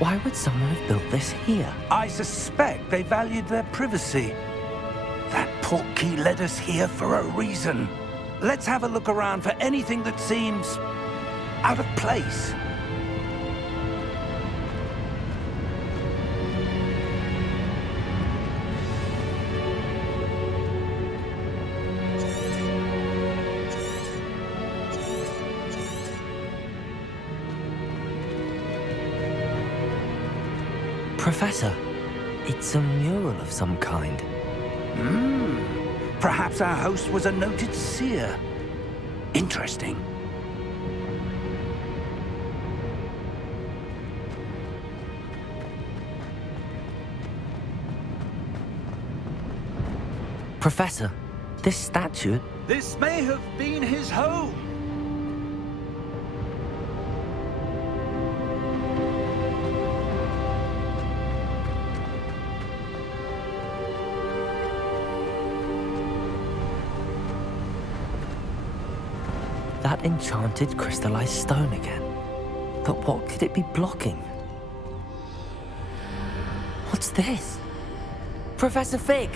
Why would someone have built this here? I suspect they valued their privacy. That portkey led us here for a reason. Let's have a look around for anything that seems out of place. Professor, it's a mural of some kind. Perhaps our host was a noted seer. Interesting. Professor, this statue... This may have been his home. That enchanted crystallized stone again. But what could it be blocking? What's this? Professor Fig!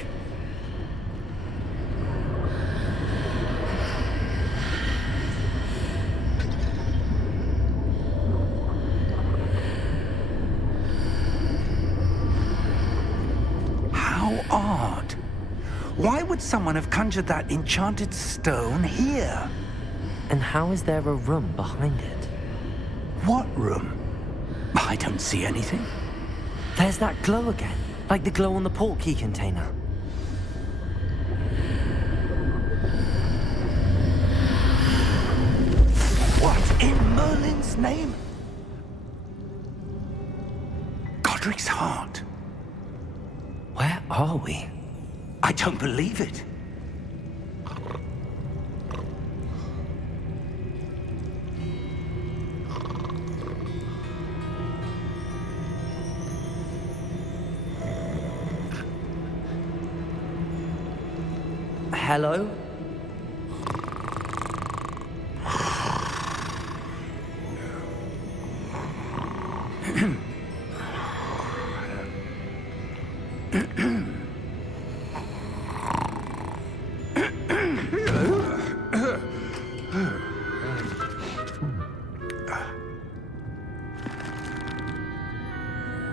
How odd. Why would someone have conjured that enchanted stone here? And how is there a room behind it? What room? I don't see anything. There's that glow again, like the glow on the portkey container. What in Merlin's name? Godric's heart. Where are we? I don't believe it. Hello?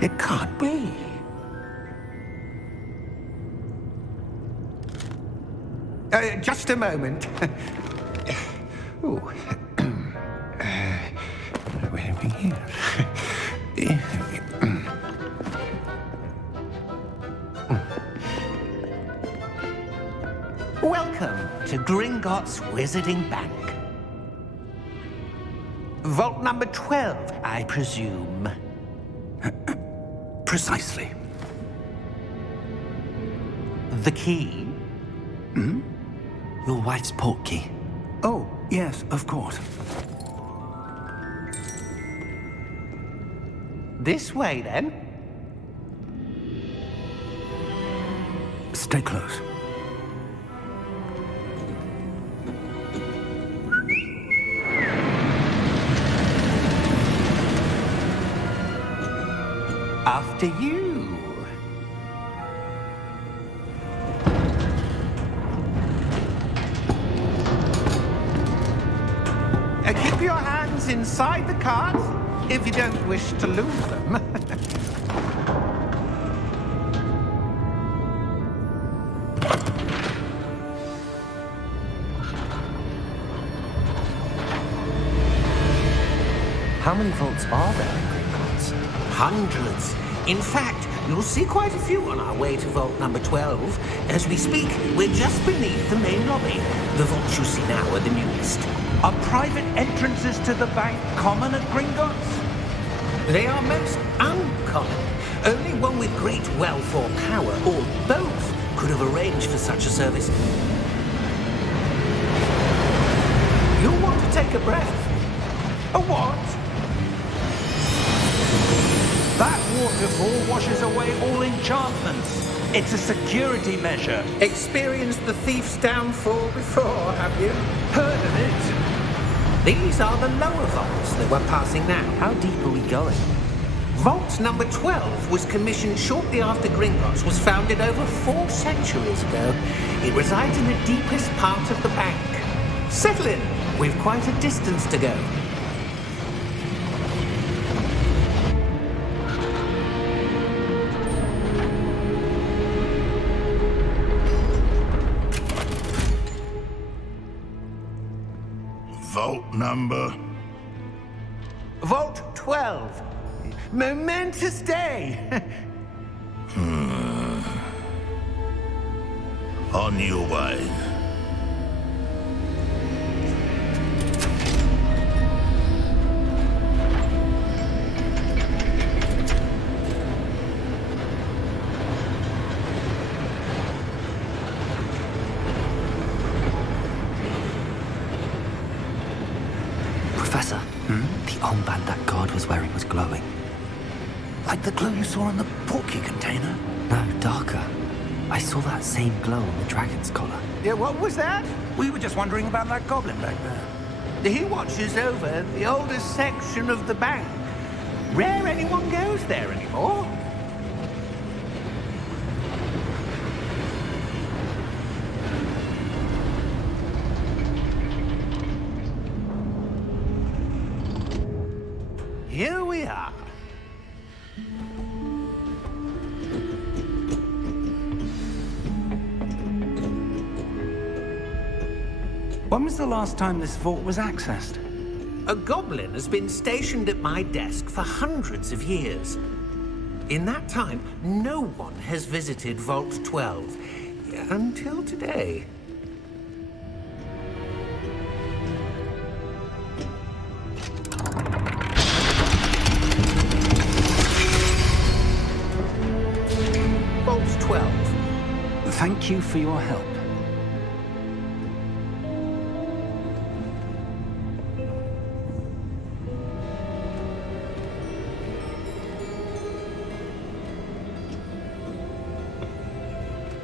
It can't be. Just a moment. Ooh. Where are we here? Welcome to Gringotts Wizarding Bank. Vault number 12, I presume. Precisely. The key? Your wife's portkey. Oh, yes, of course. This way, then. Stay close. After you. Keep your hands inside the cart if you don't wish to lose them. How many vaults are there in Gringotts? Hundreds. In fact, you'll see quite a few on our way to vault number 12. As we speak, we're just beneath the main lobby. The vaults you see now are the newest. Are private entrances to the bank common at Gringotts? They are most uncommon. Only one with great wealth or power, or both, could have arranged for such a service. You'll want to take a breath. A what? That waterfall washes away all enchantments. It's a security measure. Experienced the thief's downfall before, have you? Heard of it? These are the lower vaults that we're passing now. How deep are we going? Vault number 12 was commissioned shortly after Gringotts was founded over 4 centuries ago. It resides in the deepest part of the bank. Settle in. We've quite a distance to go. Vault number? Vault 12. Momentous day. On your way. Professor, the armband that guard was wearing was glowing. Like the glow you saw in the porky container? No, darker. I saw that same glow on the dragon's collar. Yeah, what was that? We were just wondering about that goblin back there. He watches over the oldest section of the bank. Rare anyone goes there anymore. Here we are. When was the last time this vault was accessed? A goblin has been stationed at my desk for hundreds of years. In that time, no one has visited Vault 12 until today. Vault 12. Thank you for your help.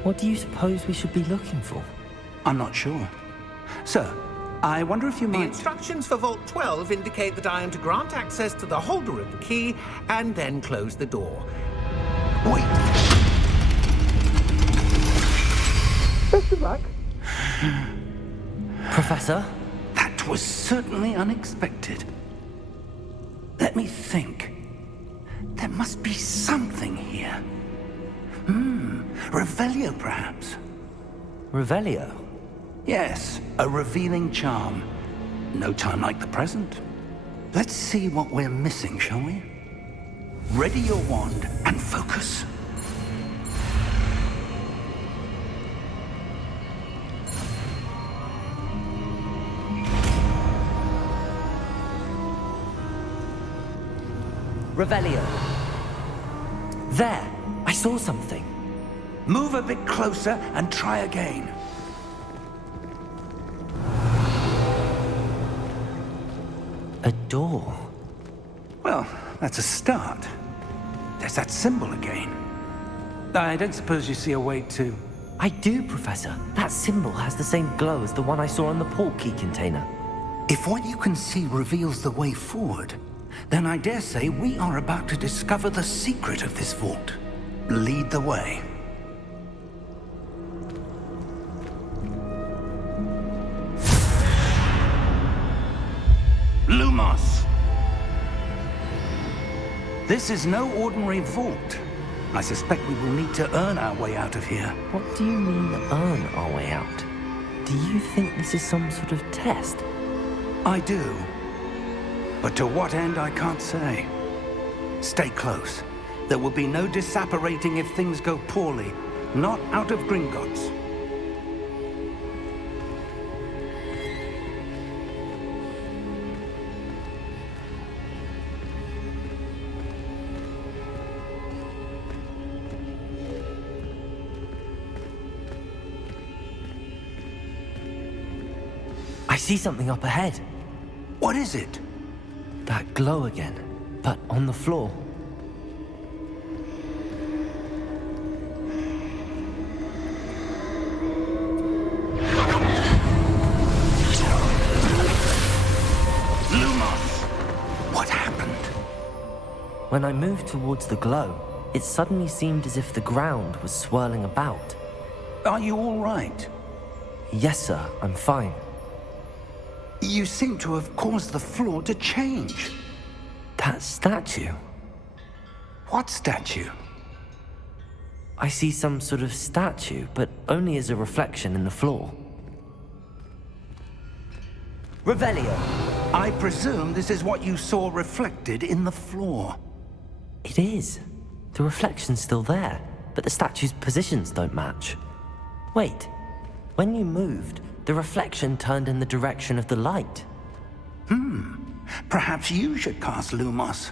What do you suppose we should be looking for? I'm not sure. Sir, I wonder if you The might... instructions for Vault 12 indicate that I am to grant access to the holder of the key and then close the door. Wait! Best of luck. Professor? That was certainly unexpected. Let me think. There must be something here. Revelio, perhaps? Revelio? Yes, a revealing charm. No time like the present. Let's see what we're missing, shall we? Ready your wand and focus. Revelio. There! I saw something. Move a bit closer and try again. A door. Well, that's a start. There's that symbol again. I don't suppose you see a way to... I do, Professor. That symbol has the same glow as the one I saw in the port key container. If what you can see reveals the way forward, then I dare say we are about to discover the secret of this vault. Lead the way. Lumos! This is no ordinary vault. I suspect we will need to earn our way out of here. What do you mean, earn our way out? Do you think this is some sort of test? I do. But to what end, I can't say. Stay close. There will be no disapparating if things go poorly. Not out of Gringotts. I see something up ahead. What is it? That glow again, but on the floor. Lumos! What happened? When I moved towards the glow, it suddenly seemed as if the ground was swirling about. Are you all right? Yes, sir, I'm fine. You seem to have caused the floor to change. That statue? What statue? I see some sort of statue, but only as a reflection in the floor. Revelio! I presume this is what you saw reflected in the floor. It is. The reflection's still there, but the statue's positions don't match. Wait, when you moved, the reflection turned in the direction of the light. Perhaps you should cast Lumos.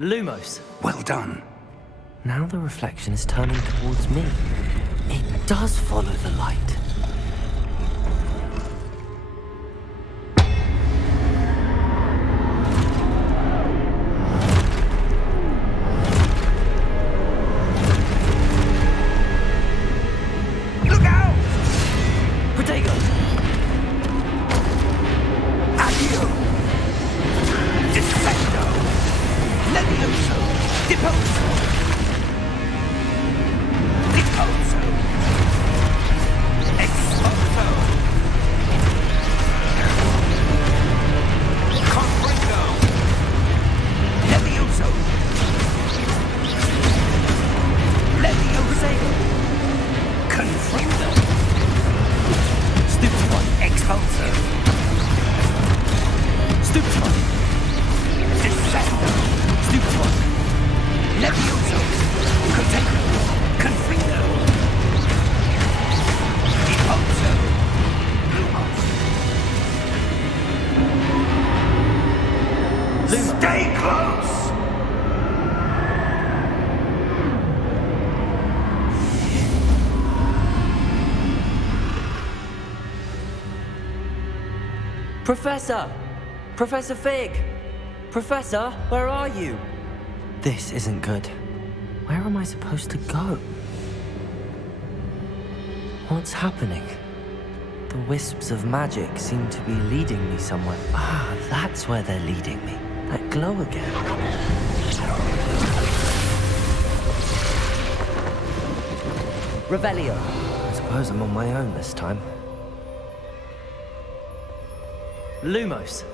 Lumos! Well done. Now the reflection is turning towards me. It does follow the light. Look out! Protego! Accio! Dissecto! Levioso! Deposo! Deposo! Exposo! Confringo! Levioso! Levioso! Confringo! Stupefy! Expulso! Stupefy! Dissecto! Stupefy! Levioso! Container! Confringo! Deposo! Lumos! Stay close! Professor! Professor Fig! Professor, where are you? This isn't good. Where am I supposed to go? What's happening? The wisps of magic seem to be leading me somewhere. Ah, that's where they're leading me. That glow again. Revelio. I suppose I'm on my own this time. Lumos.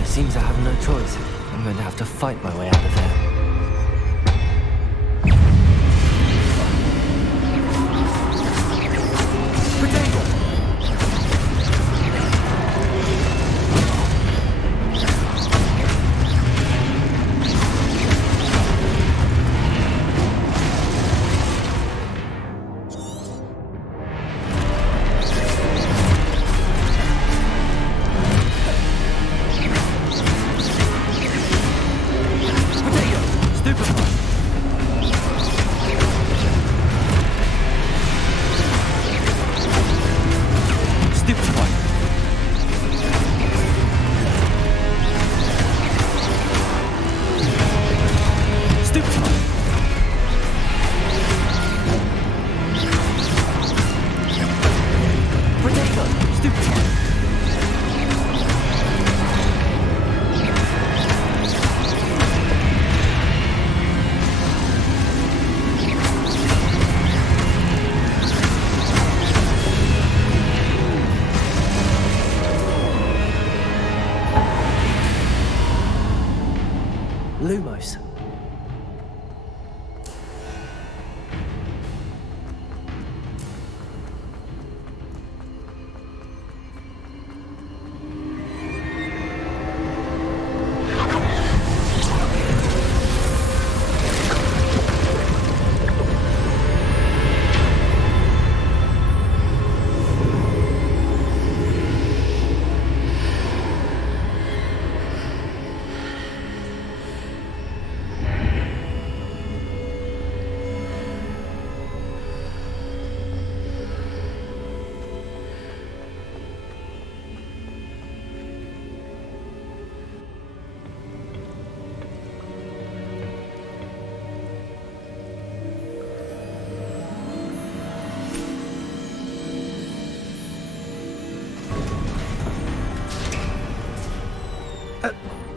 It seems I have no choice. I'm going to have to fight my way out of there. Potato!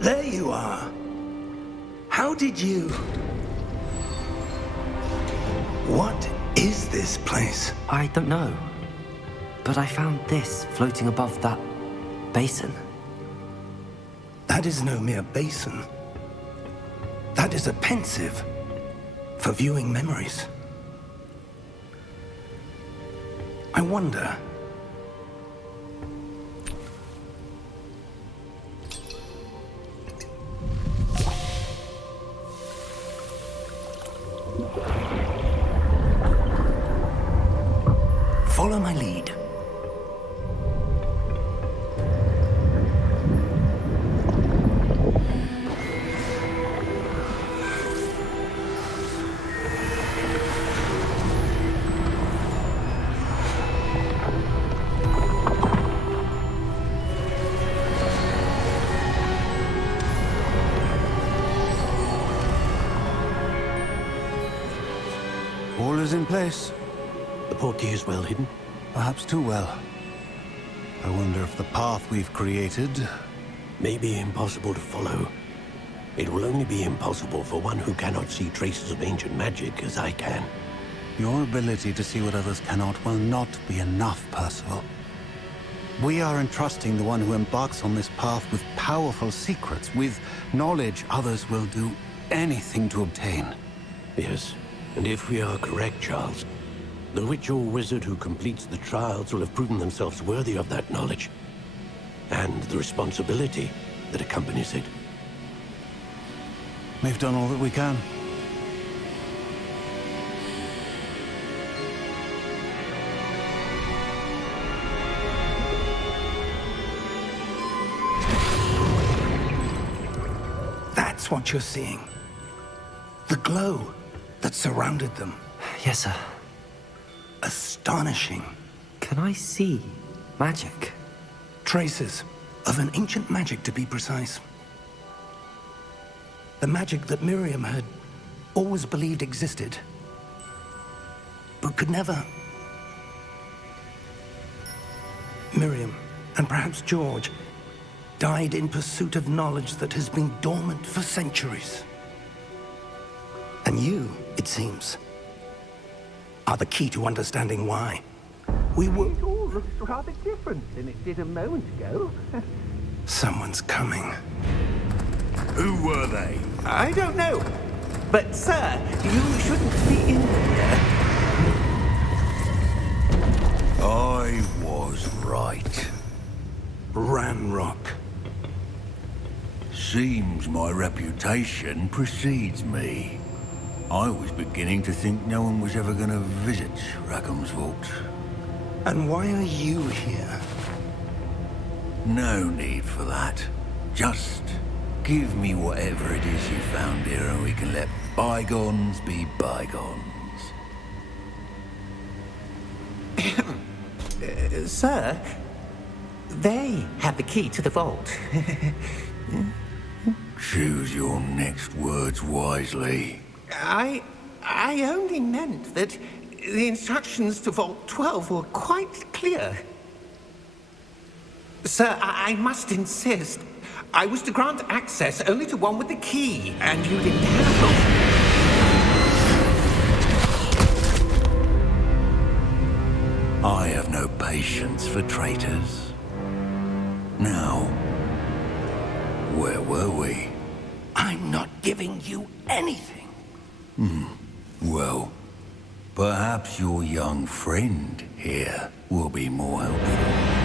There you are. How did you... What is this place? I don't know. But I found this floating above that basin. That is no mere basin. That is a pensive for viewing memories. I wonder... Follow my lead. All is in place. The portkey is well hidden. Perhaps too well. I wonder if the path we've created... May be impossible to follow. It will only be impossible for one who cannot see traces of ancient magic as I can. Your ability to see what others cannot will not be enough, Percival. We are entrusting the one who embarks on this path with powerful secrets, with knowledge others will do anything to obtain. Yes, and if we are correct, Charles, the witch or wizard who completes the trials will have proven themselves worthy of that knowledge, and the responsibility that accompanies it. We've done all that we can. That's what you're seeing. The glow that surrounded them. Yes, sir. Astonishing. Can I see magic? Traces of an ancient magic, to be precise. The magic that Miriam had always believed existed, but could never... Miriam, and perhaps George, died in pursuit of knowledge that has been dormant for centuries. And you, it seems, are the key to understanding why. We were... It all looks rather different than it did a moment ago. Someone's coming. Who were they? I don't know. But, sir, you shouldn't be in here. I was right. Ranrock. Seems my reputation precedes me. I was beginning to think no one was ever going to visit Rackham's vault. And why are you here? No need for that. Just give me whatever it is you found here and we can let bygones be bygones. Sir, they have the key to the vault. Choose your next words wisely. I only meant that the instructions to Vault 12 were quite clear. Sir, I must insist. I was to grant access only to one with the key, and you didn't have I have no patience for traitors. Now, where were we? I'm not giving you anything. Well, perhaps your young friend here will be more helpful.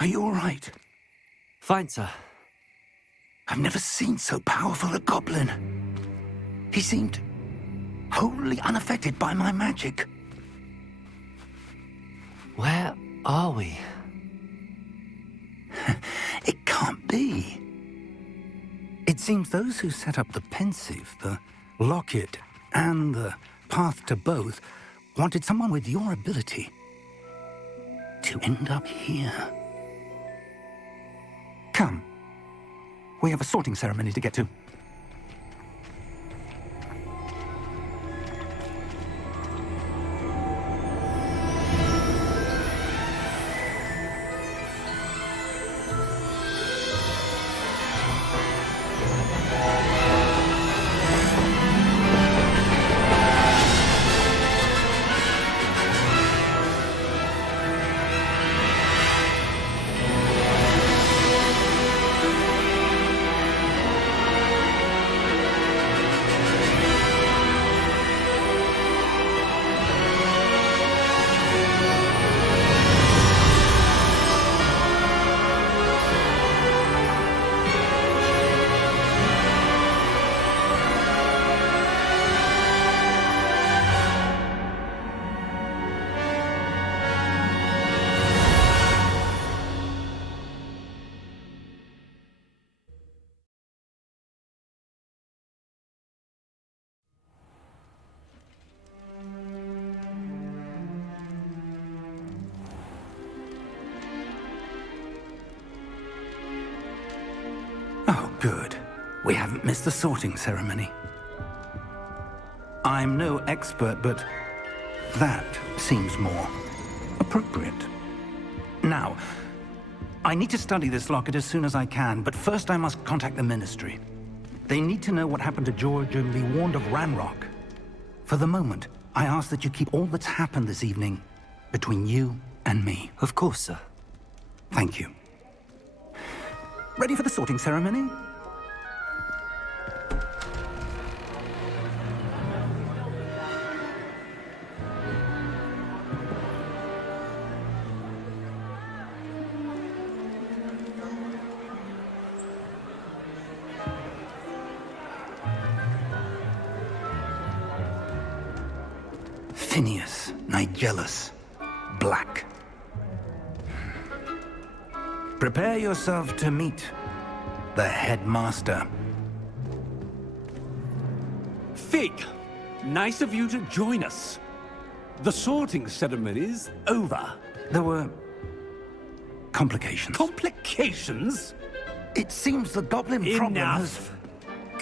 Are you all right? Fine, sir. I've never seen so powerful a goblin. He seemed wholly unaffected by my magic. Where are we? It can't be. It seems those who set up the pensive, the locket, and the path to both wanted someone with your ability to end up here. Come. We have a sorting ceremony to get to. Oh, good. We haven't missed the sorting ceremony. I'm no expert, but that seems more appropriate. Now, I need to study this locket as soon as I can, but first I must contact the Ministry. They need to know what happened to George and be warned of Ranrock. For the moment, I ask that you keep all that's happened this evening between you and me. Of course, sir. Thank you. Ready for the sorting ceremony? Phineas, Nigellus, Black. Prepare yourself to meet the headmaster. Fig, nice of you to join us. The sorting ceremony's over. There were complications. Complications? It seems the goblin problem has... Enough.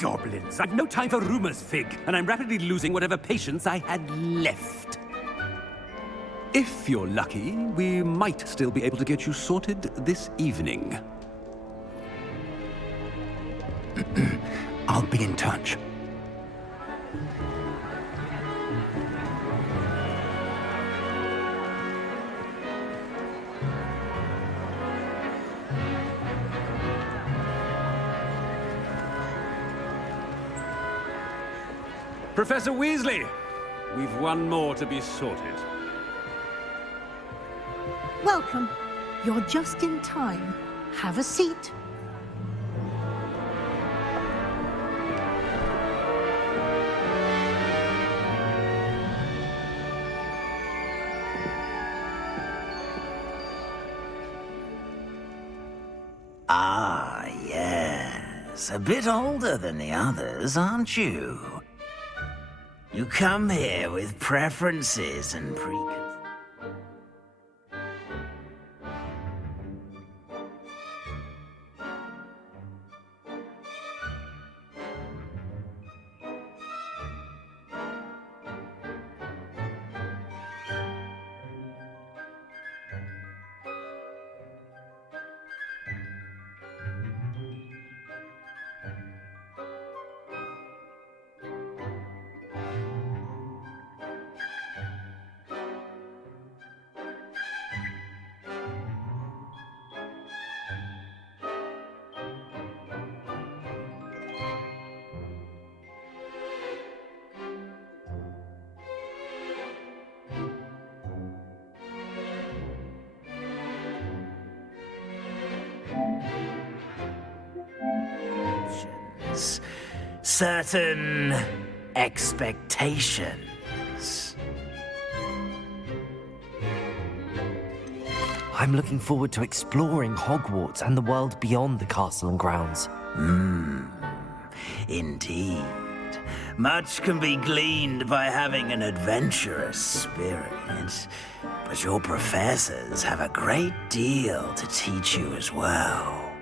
Goblins. I've no time for rumors, Fig, and I'm rapidly losing whatever patience I had left. If you're lucky, we might still be able to get you sorted this evening. I'll be in touch. Professor Weasley, we've one more to be sorted. Welcome. You're just in time. Have a seat. Ah, yes. A bit older than the others, aren't you? You come here with preferences and preconceptions. is certain expectations. I'm looking forward to exploring Hogwarts and the world beyond the castle and grounds. Indeed. Much can be gleaned by having an adventurous spirit, but your professors have a great deal to teach you as well.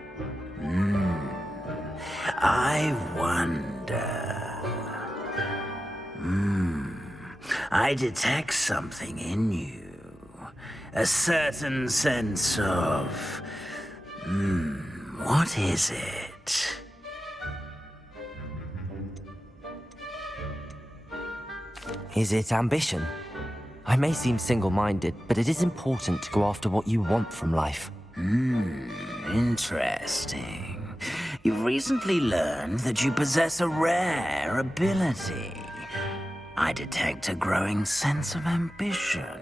I wonder... I detect something in you. A certain sense of... what is it? Is it ambition? I may seem single-minded, but it is important to go after what you want from life. Interesting. You've recently learned that you possess a rare ability. I detect a growing sense of ambition,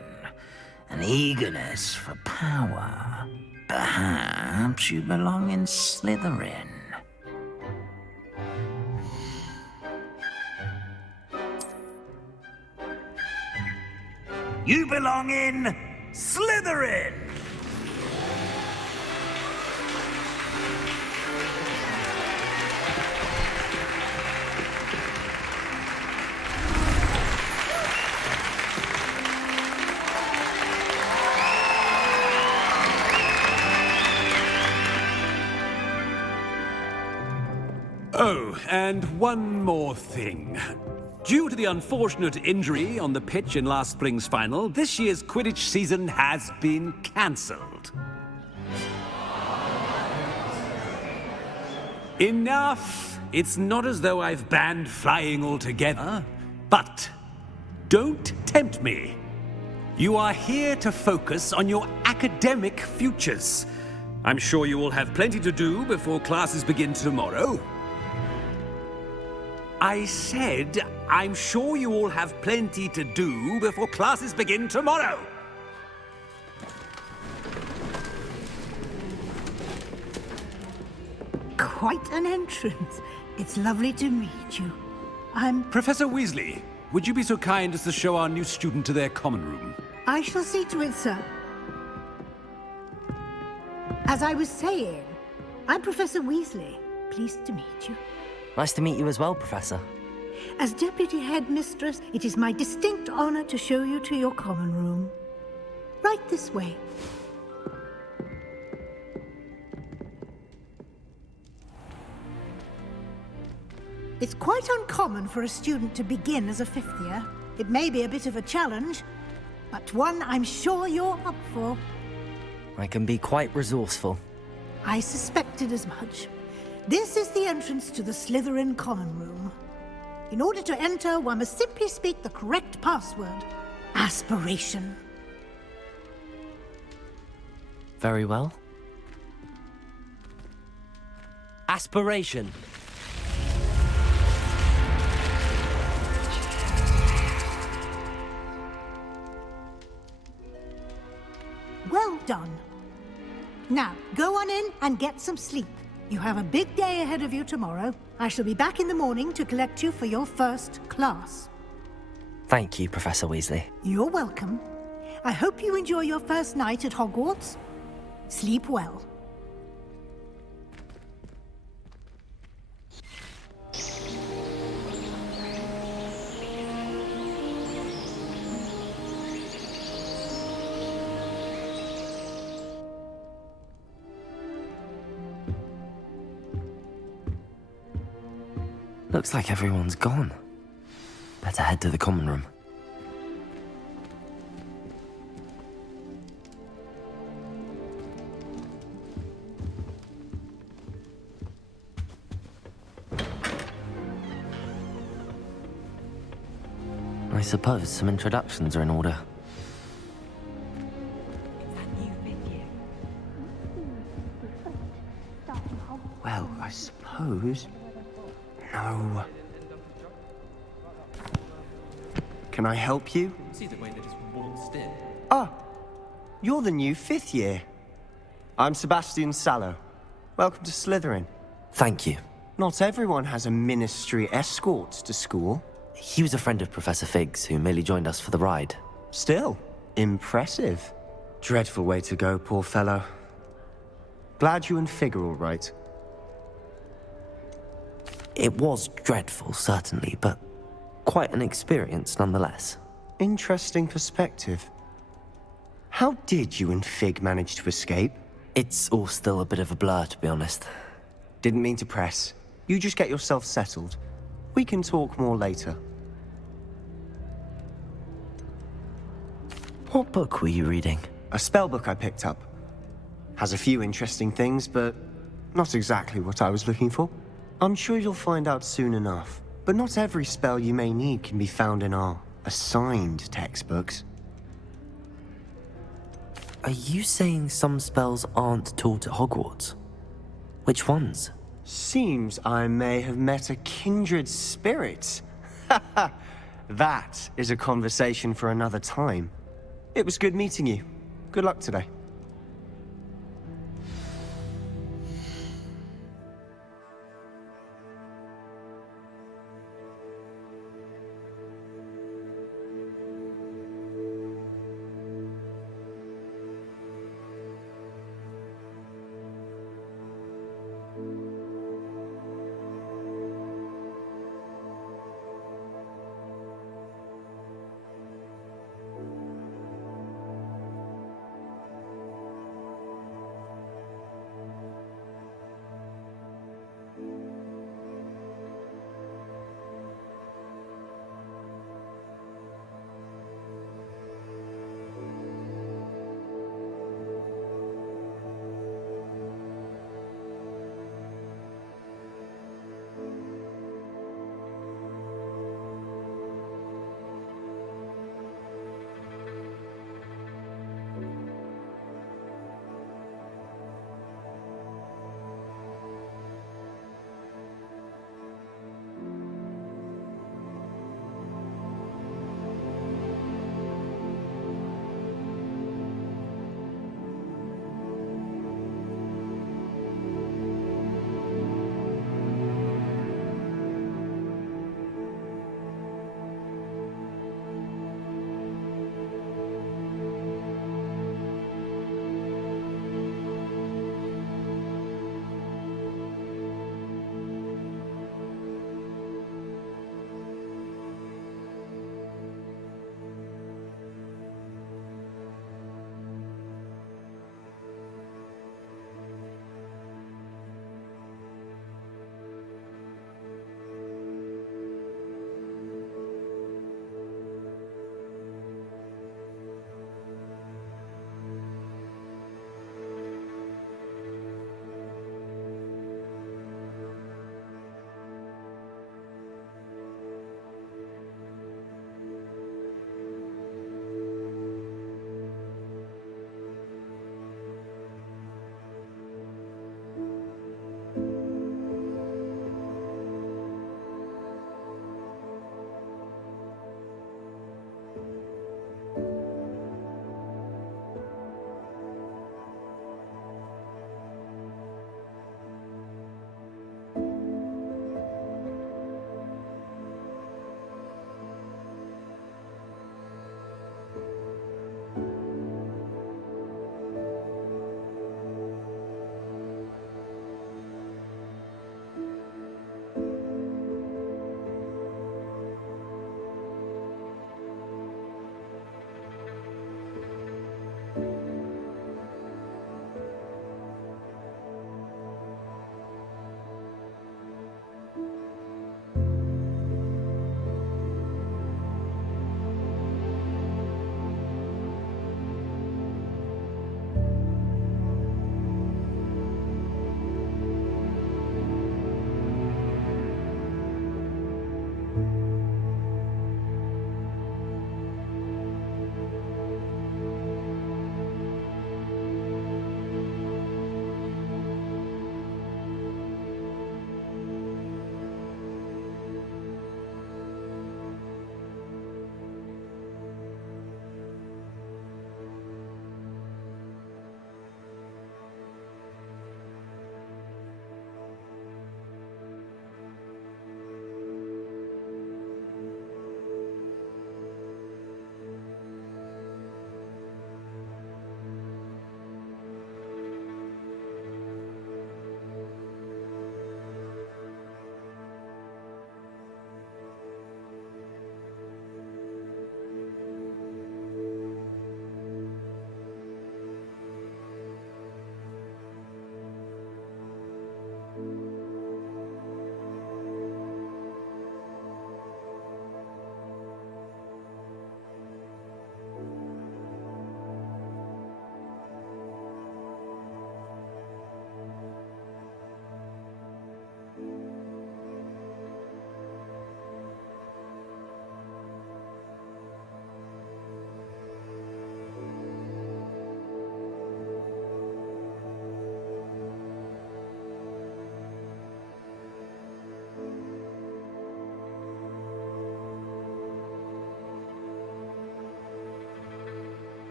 an eagerness for power. Perhaps you belong in Slytherin. You belong in Slytherin! Oh, and one more thing. Due to the unfortunate injury on the pitch in last spring's final, this year's Quidditch season has been cancelled. Enough! It's not as though I've banned flying altogether, but don't tempt me. You are here to focus on your academic futures. I'm sure you will have plenty to do before classes begin tomorrow. I said, I'm sure you all have plenty to do before classes begin tomorrow. Quite an entrance. It's lovely to meet you. Professor Weasley, would you be so kind as to show our new student to their common room? I shall see to it, sir. As I was saying, I'm Professor Weasley. Pleased to meet you. Nice to meet you as well, Professor. As Deputy Headmistress, it is my distinct honor to show you to your common room. Right this way. It's quite uncommon for a student to begin as a fifth year. It may be a bit of a challenge, but one I'm sure you're up for. I can be quite resourceful. I suspected as much. This is the entrance to the Slytherin Common Room. In order to enter, one must simply speak the correct password. Aspiration. Very well. Aspiration. Well done. Now, go on in and get some sleep. You have a big day ahead of you tomorrow. I shall be back in the morning to collect you for your first class. Thank you, Professor Weasley. You're welcome. I hope you enjoy your first night at Hogwarts. Sleep well. Looks like everyone's gone. Better head to the common room. I suppose some introductions are in order. Well, I suppose... No. Can I help you? See the way they just waltzed in. Ah, you're the new fifth year. I'm Sebastian Sallow. Welcome to Slytherin. Thank you. Not everyone has a ministry escort to school. He was a friend of Professor Fig's who merely joined us for the ride. Still, impressive. Dreadful way to go, poor fellow. Glad you and Fig are all right. It was dreadful, certainly, but quite an experience nonetheless. Interesting perspective. How did you and Fig manage to escape? It's all still a bit of a blur, to be honest. Didn't mean to press. You just get yourself settled. We can talk more later. What book were you reading? A spell book I picked up. Has a few interesting things, but not exactly what I was looking for. I'm sure you'll find out soon enough. But not every spell you may need can be found in our assigned textbooks. Are you saying some spells aren't taught at Hogwarts? Which ones? Seems I may have met a kindred spirit. That is a conversation for another time. It was good meeting you. Good luck today.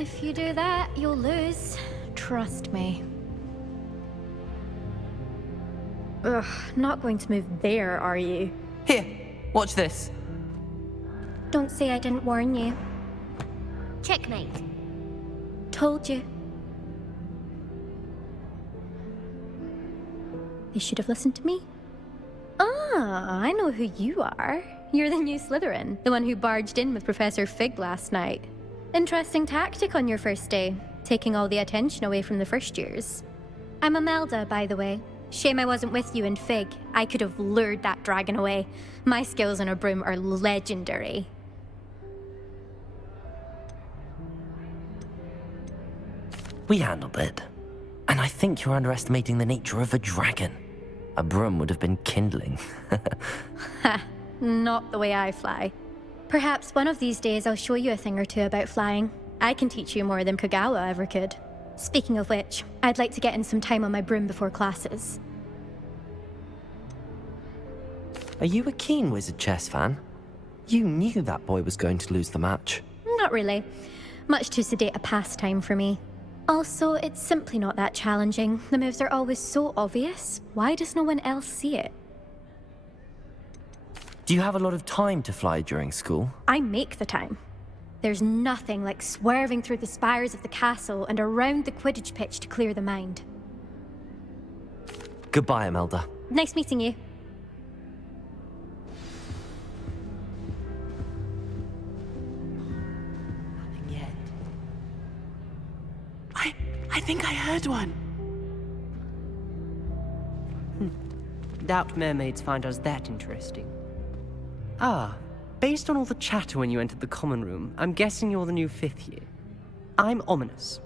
If you do that, you'll lose. Trust me. Ugh, not going to move there, are you? Here, watch this. Don't say I didn't warn you. Checkmate. Told you. They should have listened to me. Ah, I know who you are. You're the new Slytherin, the one who barged in with Professor Fig last night. Interesting tactic on your first day, taking all the attention away from the first years. I'm Imelda, by the way. Shame I wasn't with you in Fig. I could have lured that dragon away. My skills on a broom are legendary. We handled it. And I think you're underestimating the nature of a dragon. A broom would have been kindling. Ha, not the way I fly. Perhaps one of these days I'll show you a thing or two about flying. I can teach you more than Kagawa ever could. Speaking of which, I'd like to get in some time on my broom before classes. Are you a keen Wizard chess fan? You knew that boy was going to lose the match. Not really. Much too sedate a pastime for me. Also, it's simply not that challenging. The moves are always so obvious. Why does no one else see it? Do you have a lot of time to fly during school? I make the time. There's nothing like swerving through the spires of the castle and around the Quidditch pitch to clear the mind. Goodbye, Imelda. Nice meeting you. Nothing yet. I think I heard one. Doubt mermaids find us that interesting. Ah, based on all the chatter when you entered the common room, I'm guessing you're the new 5th year. I'm Ominous.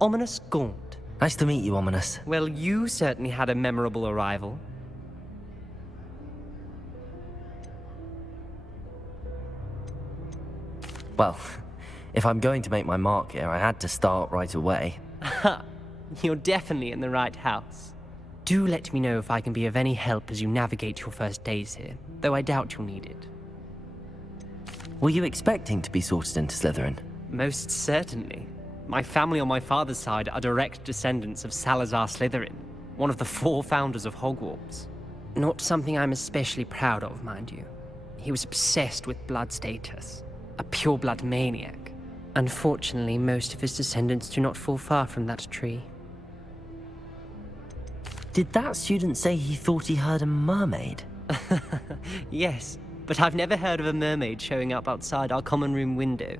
Ominous Gaunt. Nice to meet you, Ominous. Well, you certainly had a memorable arrival. Well, if I'm going to make my mark here, I had to start right away. Ha! You're definitely in the right house. Do let me know if I can be of any help as you navigate your first days here, though I doubt you'll need it. Were you expecting to be sorted into Slytherin? Most certainly. My family on my father's side are direct descendants of Salazar Slytherin, one of the 4 founders of Hogwarts. Not something I'm especially proud of, mind you. He was obsessed with blood status, a pure-blood maniac. Unfortunately, most of his descendants do not fall far from that tree. Did that student say he thought he heard a mermaid? Yes, but I've never heard of a mermaid showing up outside our common room window.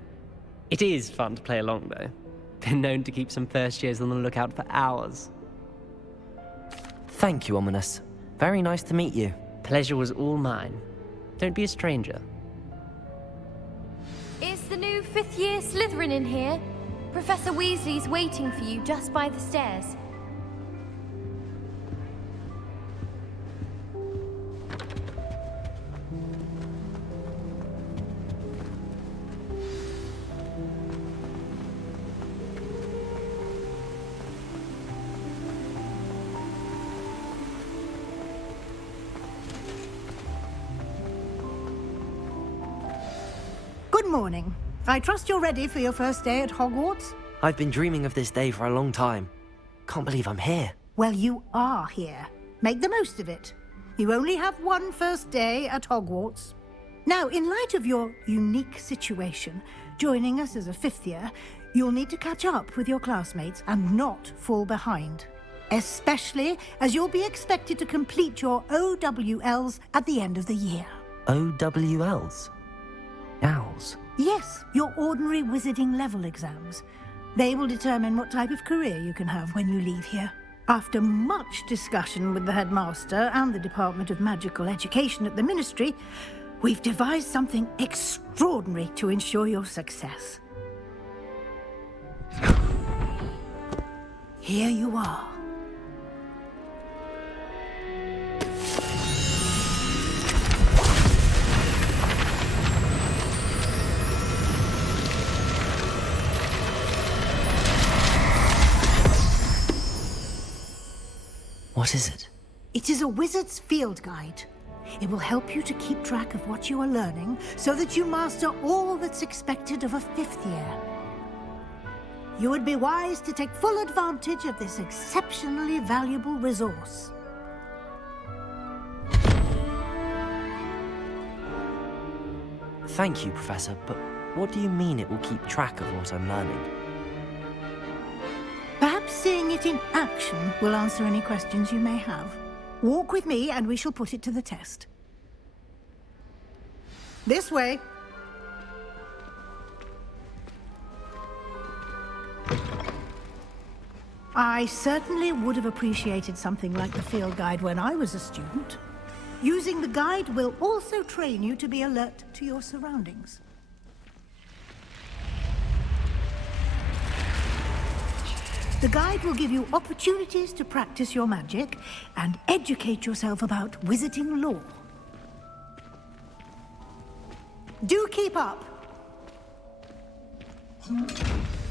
It is fun to play along, though. Been known to keep some first years on the lookout for hours. Thank you, Ominous. Very nice to meet you. Pleasure was all mine. Don't be a stranger. Is the new 5th year Slytherin in here? Professor Weasley's waiting for you just by the stairs. Good morning. I trust you're ready for your first day at Hogwarts? I've been dreaming of this day for a long time. Can't believe I'm here. Well, you are here. Make the most of it. You only have one first day at Hogwarts. Now, in light of your unique situation, joining us as a 5th year, you'll need to catch up with your classmates and not fall behind. Especially as you'll be expected to complete your OWLs at the end of the year. OWLs? Owls? Yes, your ordinary wizarding level exams. They will determine what type of career you can have when you leave here. After much discussion with the headmaster and the Department of Magical Education at the Ministry, we've devised something extraordinary to ensure your success. Here you are. What is it? It is a wizard's field guide. It will help you to keep track of what you are learning so that you master all that's expected of a 5th year. you would be wise to take full advantage of this exceptionally valuable resource. Thank you, Professor, but what do you mean it will keep track of what I'm learning? Perhaps seeing it in action will answer any questions you may have. Walk with me and we shall put it to the test. This way. I certainly would have appreciated something like the field guide when I was a student. Using the guide will also train you to be alert to your surroundings. The guide will give you opportunities to practice your magic and educate yourself about wizarding lore. Do keep up!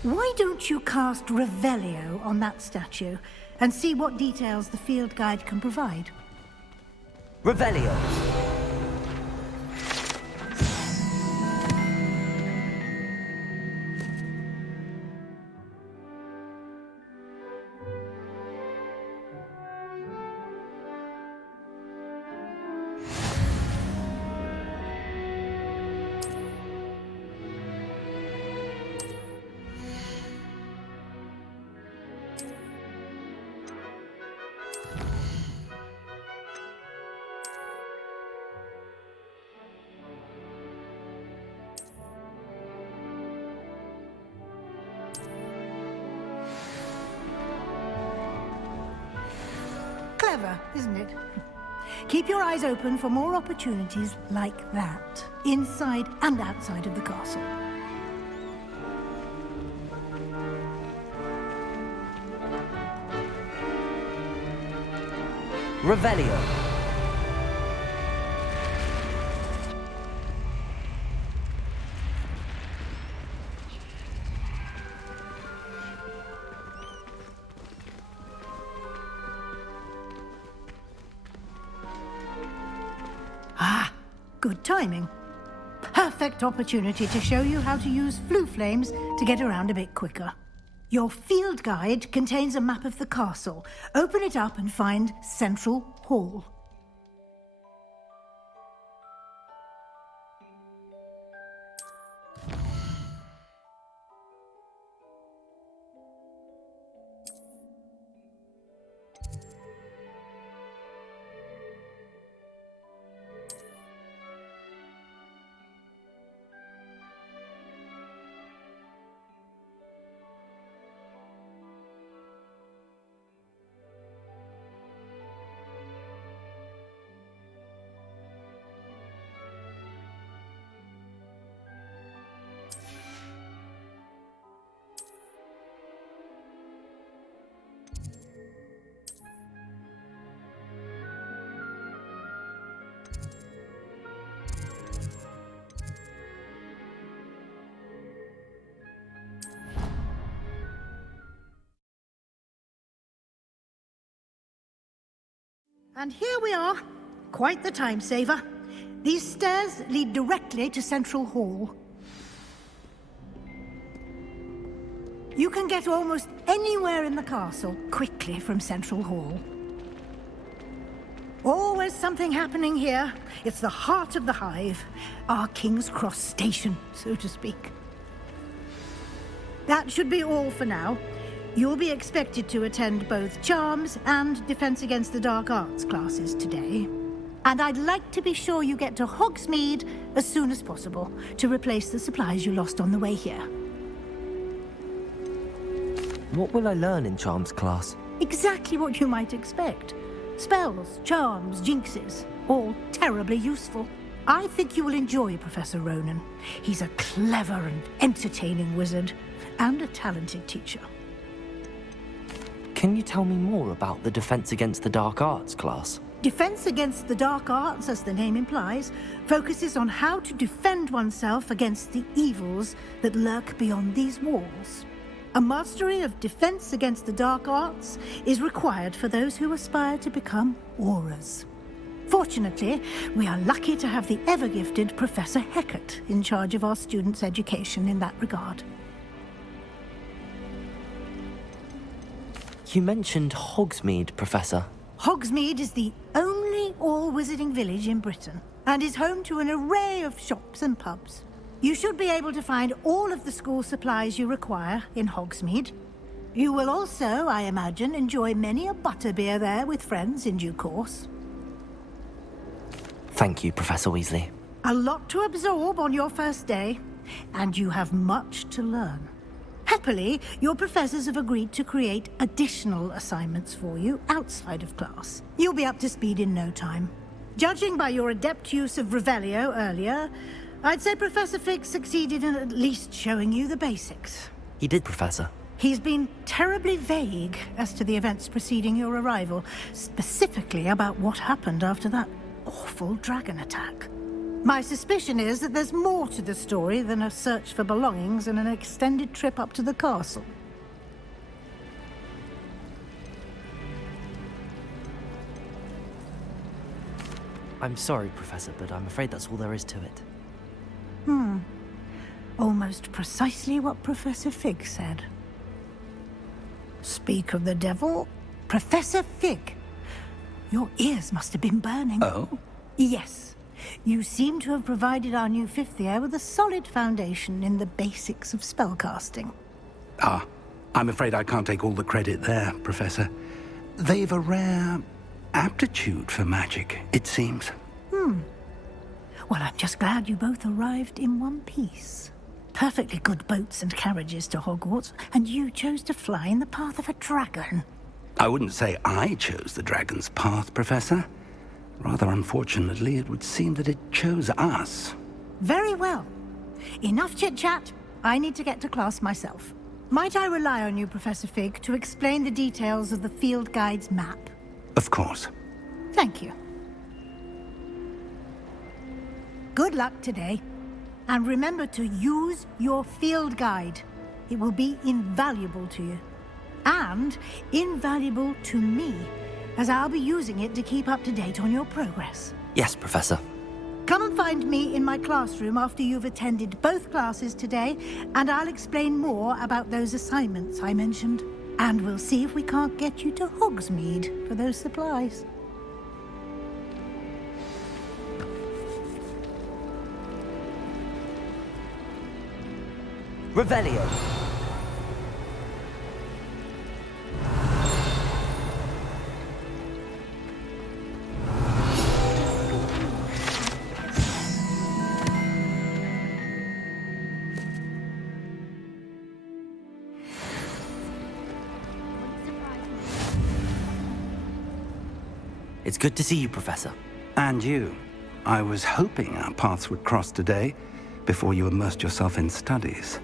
Why don't you cast Revelio on that statue and see what details the field guide can provide? Revelio! Clever, isn't it? Keep your eyes open for more opportunities like that, inside and outside of the castle. Revelio! Good timing. Perfect opportunity to show you how to use flue flames to get around a bit quicker. Your field guide contains a map of the castle. Open it up and find Central Hall. And here we are. Quite the time saver. These stairs lead directly to Central Hall. You can get almost anywhere in the castle quickly from Central Hall. Always something happening here. It's the heart of the hive. Our King's Cross station, so to speak. That should be all for now. You'll be expected to attend both Charms and Defense Against the Dark Arts classes today. And I'd like to be sure you get to Hogsmeade as soon as possible to replace the supplies you lost on the way here. What will I learn in Charms class? Exactly what you might expect. Spells, charms, jinxes, all terribly useful. I think you will enjoy Professor Ronan. He's a clever and entertaining wizard, and a talented teacher. Can you tell me more about the Defense Against the Dark Arts class? Defense Against the Dark Arts, as the name implies, focuses on how to defend oneself against the evils that lurk beyond these walls. A mastery of Defense Against the Dark Arts is required for those who aspire to become Aurors. Fortunately, we are lucky to have the ever-gifted Professor Hecat in charge of our students' education in that regard. You mentioned Hogsmeade, Professor. Hogsmeade is the only all-wizarding village in Britain and is home to an array of shops and pubs. You should be able to find all of the school supplies you require in Hogsmeade. You will also, I imagine, enjoy many a butterbeer there with friends in due course. Thank you, Professor Weasley. A lot to absorb on your first day, and you have much to learn. Happily, your professors have agreed to create additional assignments for you outside of class. You'll be up to speed in no time. Judging by your adept use of Revelio earlier, I'd say Professor Fig succeeded in at least showing you the basics. He did, Professor. He's been terribly vague as to the events preceding your arrival, specifically about what happened after that awful dragon attack. My suspicion is that there's more to the story than a search for belongings and an extended trip up to the castle. I'm sorry, Professor, but I'm afraid that's all there is to it. Almost precisely what Professor Fig said. Speak of the devil, Professor Fig. Your ears must have been burning. Oh? Yes. You seem to have provided our new fifth year with a solid foundation in the basics of spellcasting. Ah, I'm afraid I can't take all the credit there, Professor. They've a rare aptitude for magic, it seems. Well, I'm just glad you both arrived in one piece. Perfectly good boats and carriages to Hogwarts, and you chose to fly in the path of a dragon. I wouldn't say I chose the dragon's path, Professor. Rather unfortunately, it would seem that it chose us. Very well. Enough chit-chat. I need to get to class myself. Might I rely on you, Professor Fig, to explain the details of the field guide's map? Of course. Thank you. Good luck today. And remember to use your field guide. It will be invaluable to you. And invaluable to me, as I'll be using it to keep up to date on your progress. Yes, Professor. Come and find me in my classroom after you've attended both classes today, and I'll explain more about those assignments I mentioned. And we'll see if we can't get you to Hogsmeade for those supplies. Revelio. It's good to see you, Professor. And you. I was hoping our paths would cross today, before you immersed yourself in studies.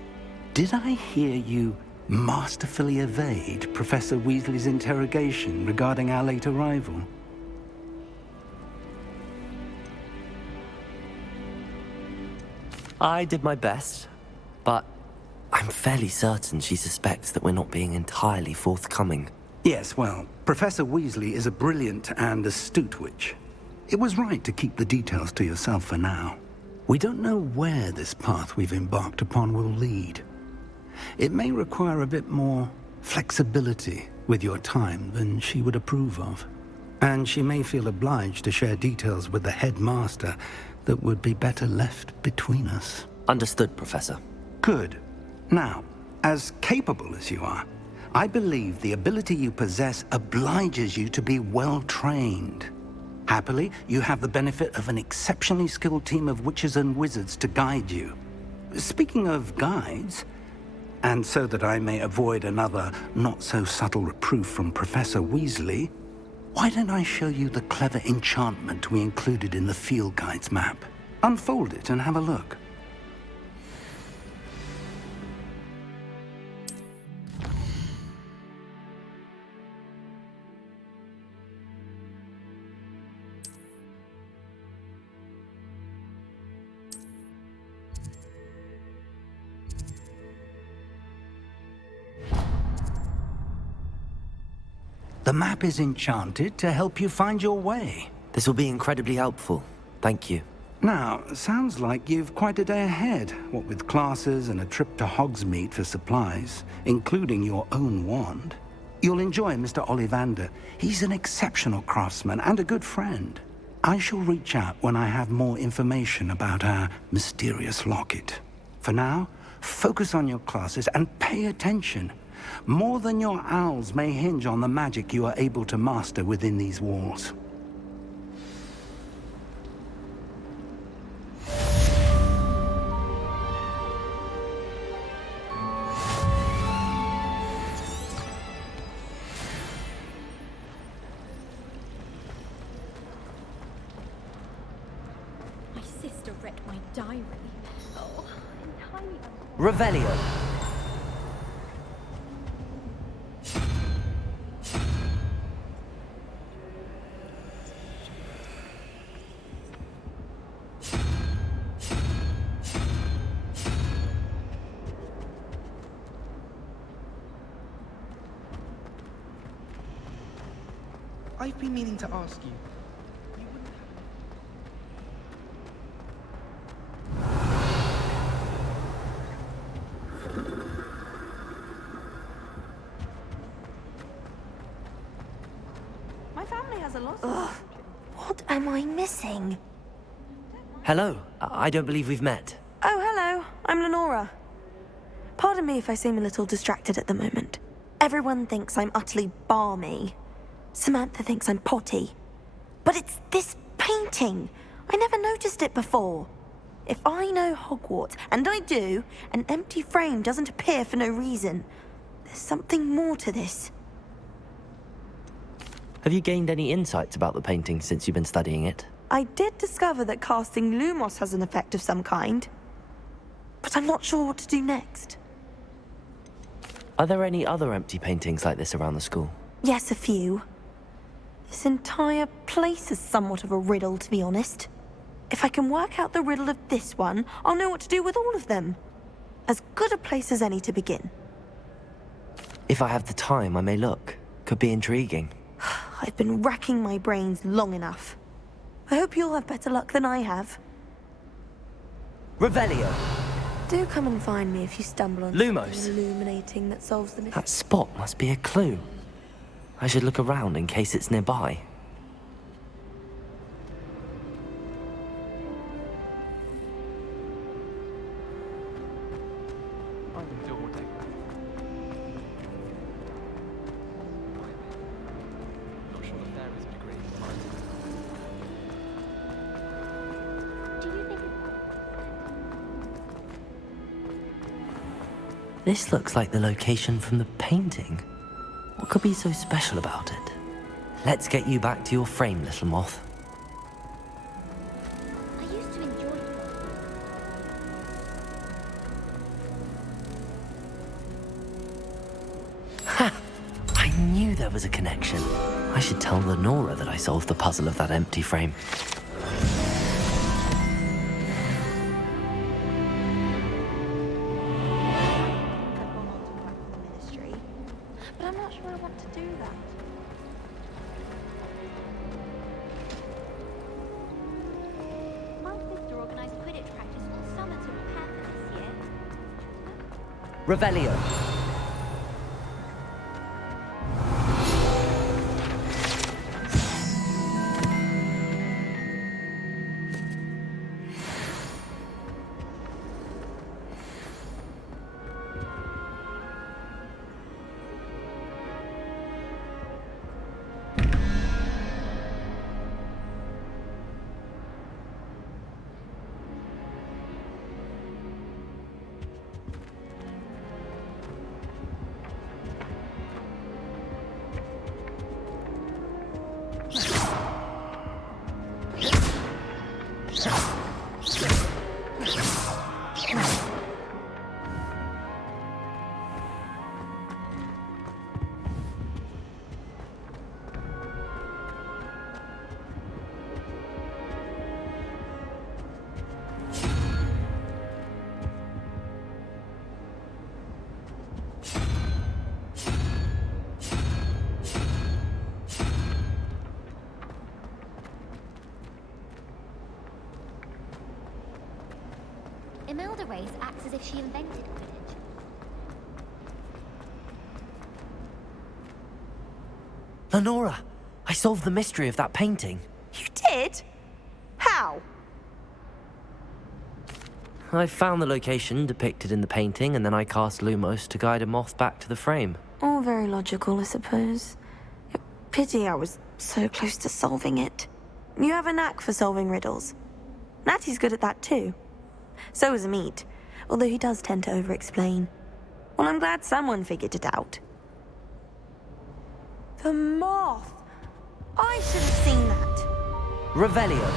Did I hear you masterfully evade Professor Weasley's interrogation regarding our late arrival? I did my best, but I'm fairly certain she suspects that we're not being entirely forthcoming. Yes, well, Professor Weasley is a brilliant and astute witch. It was right to keep the details to yourself for now. We don't know where this path we've embarked upon will lead. It may require a bit more flexibility with your time than she would approve of. And she may feel obliged to share details with the headmaster that would be better left between us. Understood, Professor. Good. Now, as capable as you are, I believe the ability you possess obliges you to be well-trained. Happily, you have the benefit of an exceptionally skilled team of witches and wizards to guide you. Speaking of guides, and so that I may avoid another not-so-subtle reproof from Professor Weasley, why don't I show you the clever enchantment we included in the field guide's map? Unfold it and have a look. The map is enchanted to help you find your way. This will be incredibly helpful. Thank you. Now, sounds like you've quite a day ahead, what with classes and a trip to Hogsmeade for supplies, including your own wand. You'll enjoy Mr. Ollivander. He's an exceptional craftsman and a good friend. I shall reach out when I have more information about our mysterious locket. For now, focus on your classes and pay attention. More than your owls may hinge on the magic you are able to master within these walls. My sister read my diary. Oh, entirely. Revelio. I've been meaning to ask you. My family has a lot of... What am I missing? Hello. I don't believe we've met. Oh, hello. I'm Lenora. Pardon me if I seem a little distracted at the moment. Everyone thinks I'm utterly balmy. Samantha thinks I'm potty. But it's this painting. I never noticed it before. If I know Hogwarts, and I do, an empty frame doesn't appear for no reason. There's something more to this. Have you gained any insights about the painting since you've been studying it? I did discover that casting Lumos has an effect of some kind. But I'm not sure what to do next. Are there any other empty paintings like this around the school? Yes, a few. This entire place is somewhat of a riddle, to be honest. If I can work out the riddle of this one, I'll know what to do with all of them. As good a place as any to begin. If I have the time, I may look. Could be intriguing. I've been racking my brains long enough. I hope you'll have better luck than I have. Revelio. Do come and find me if you stumble on Lumos. something illuminating that solves the mystery. That spot must be a clue. I should look around in case it's nearby. This looks like the location from the painting. What could be so special about it? Let's get you back to your frame, little moth. I used to enjoy it. Ha! I knew there was a connection. I should tell Lenora that I solved the puzzle of that empty frame. But I'm not sure I want to do that. My sister organised Quidditch practice all summer to prepare for this year. Revelio. Imelda Race acts as if she invented Quidditch. Lenora, I solved the mystery of that painting. You did? How? I found the location depicted in the painting, and then I cast Lumos to guide a moth back to the frame. All very logical, I suppose. Pity I was so close to solving it. You have a knack for solving riddles. Natty's good at that too. So is Amit, although he does tend to over-explain. Well, I'm glad someone figured it out. The moth! I should have seen that. Revelio.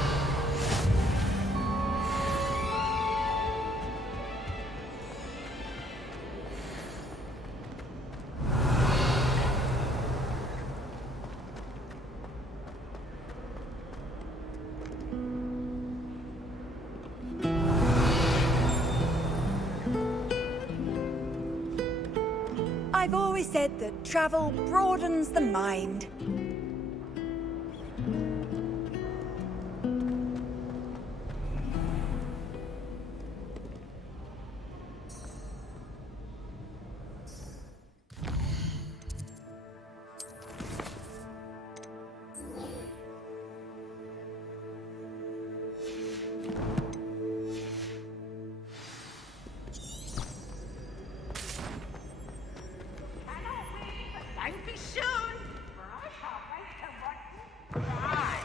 I've always said that travel broadens the mind. Don't be soon, for I can't wait to watch you fly.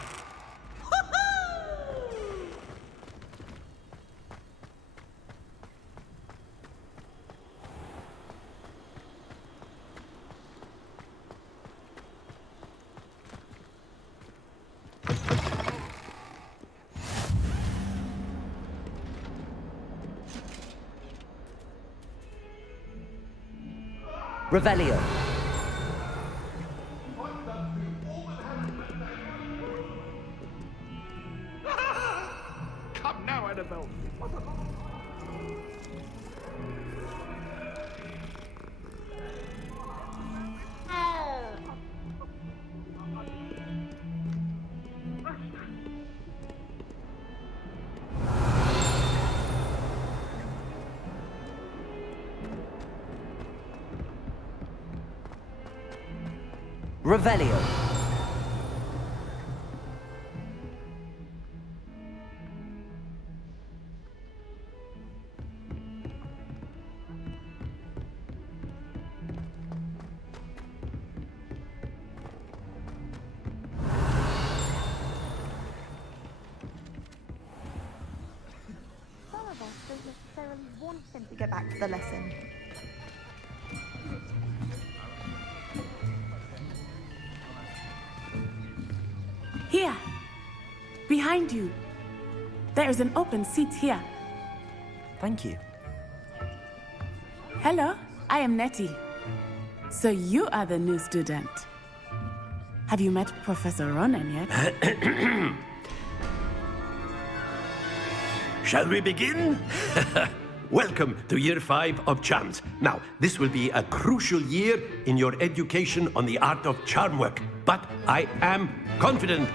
Revelio. Come now, Annabelle. Revelio. Some of us don't necessarily want him to get back to the lesson. Here, behind you. There is an open seat here. Thank you. Hello, I am Nettie. So you are the new student. Have you met Professor Ronan yet? Shall we begin? Welcome to Year 5 of Charms. Now, this will be a crucial year in your education on the art of charm work. But I am confident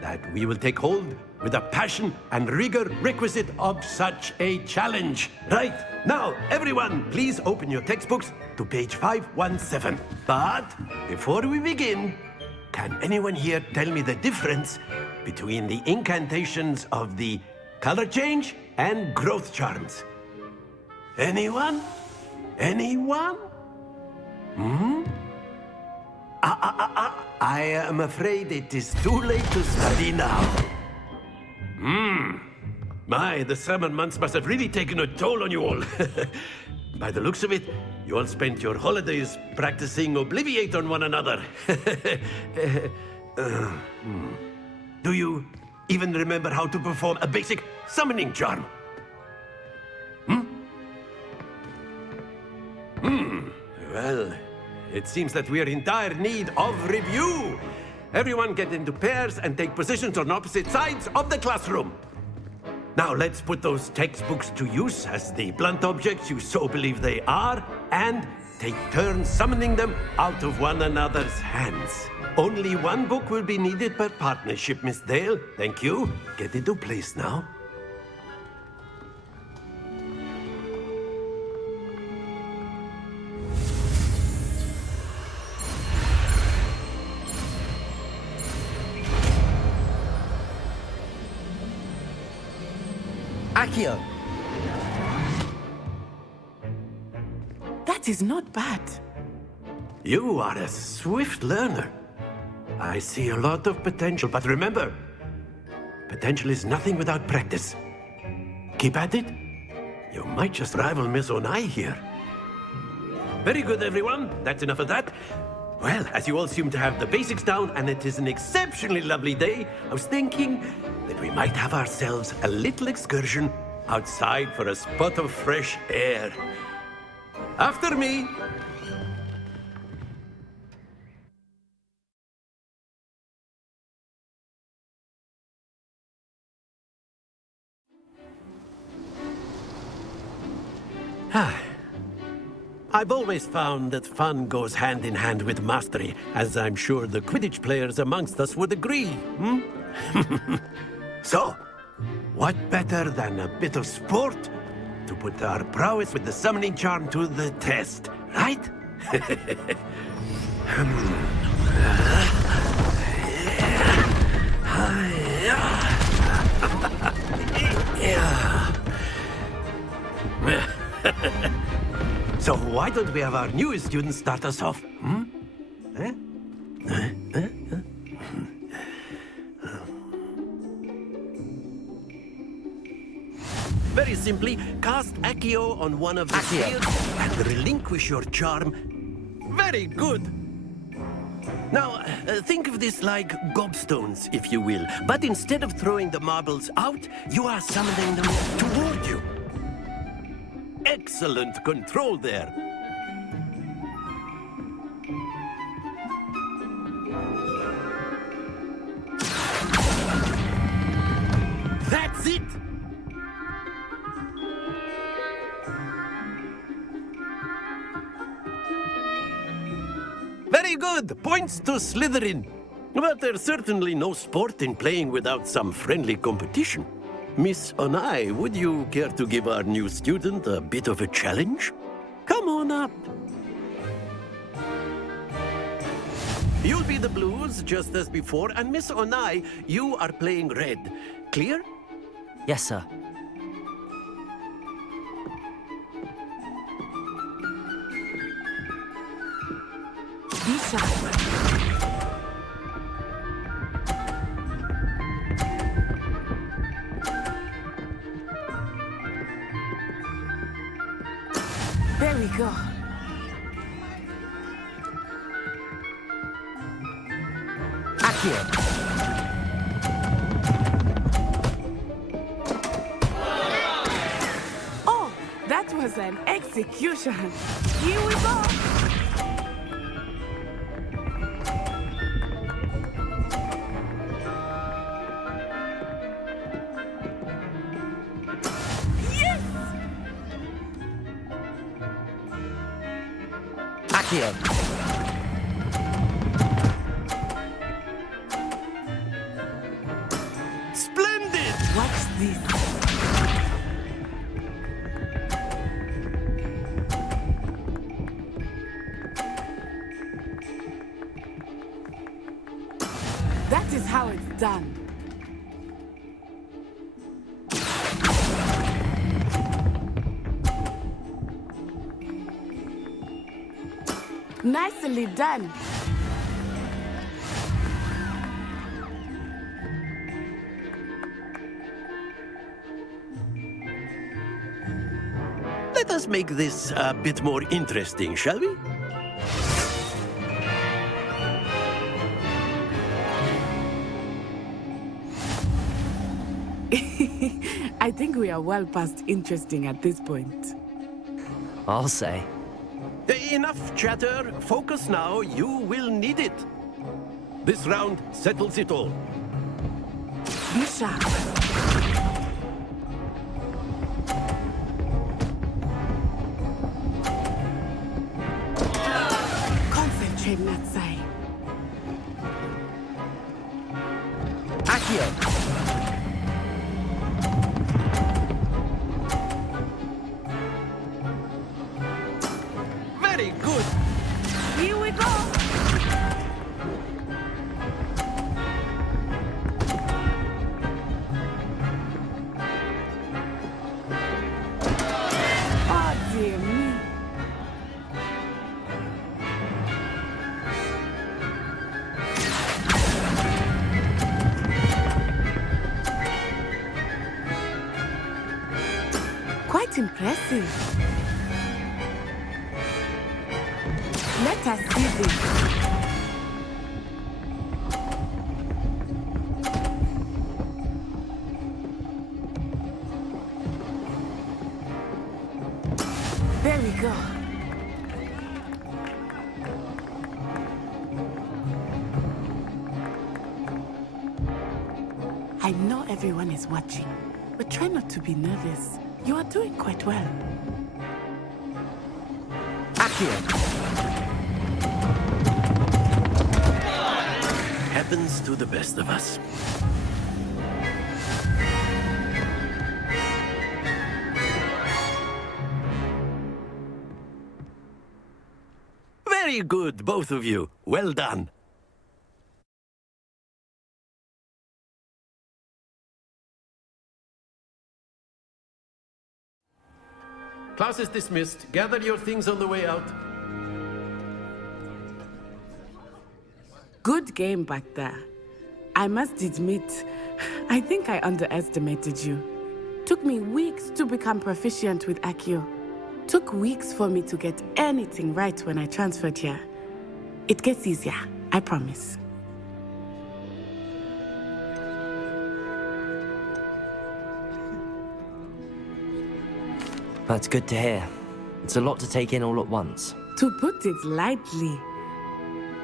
that we will take hold with the passion and rigor requisite of such a challenge. Right, now, everyone, please open your textbooks to page 517. But before we begin, can anyone here tell me the difference between the incantations of the color change and growth charms? Anyone? Anyone? I am afraid it is too late to study now. My, the summer months must have really taken a toll on you all. By the looks of it, you all spent your holidays practicing Obliviate on one another. Do you even remember how to perform a basic summoning charm? Well, it seems that we are in dire need of review. Everyone get into pairs and take positions on opposite sides of the classroom. Now let's put those textbooks to use as the blunt objects you so believe they are, and take turns summoning them out of one another's hands. Only one book will be needed per partnership, Miss Dale. Thank you. Get into place now. Accio! That is not bad. You are a swift learner. I see a lot of potential, but remember, potential is nothing without practice. Keep at it. You might just rival Miss Onai here. Very good, everyone. That's enough of that. Well, as you all seem to have the basics down, and it is an exceptionally lovely day, I was thinking that we might have ourselves a little excursion outside for a spot of fresh air. After me. I've always found that fun goes hand in hand with mastery, as I'm sure the Quidditch players amongst us would agree, hmm? So, what better than a bit of sport to put our prowess with the summoning charm to the test, right? So why don't we have our newest student start us off? Very simply, cast Accio on one of the shields and relinquish your charm. Very good. Now, think of this like gobstones, if you will. But instead of throwing the marbles out, you are summoning them toward you. Excellent control there. That's it! Very good! Points to Slytherin. But there's certainly no sport in playing without some friendly competition. Miss Onai, would you care to give our new student a bit of a challenge? Come on up. You'll be the blues, just as before, and Miss Onai, you are playing red. Clear? Yes, sir. Be sharp. There we go. Accio! Oh, that was an execution. Here we go. Accio! Splendid! Watch this. That is how it's done. Nicely done. Let us make this a bit more interesting, shall we? I think we are well past interesting at this point. I'll say. Enough chatter. Focus now. You will need it. This round settles it all. Be sharp. Concentrate, Natsai. Accio! Very good. Here we go. Impressive. Let us see this. There we go. I know everyone is watching, but try not to be nervous. You are doing quite well. Happens to the best of us. Very good, both of you. Well done. Class is dismissed. Gather your things on the way out. Good game back there. I must admit, I think I underestimated you. Took me weeks to become proficient with Accio. Took weeks for me to get anything right when I transferred here. It gets easier, I promise. That's good to hear. It's a lot to take in all at once. To put it lightly,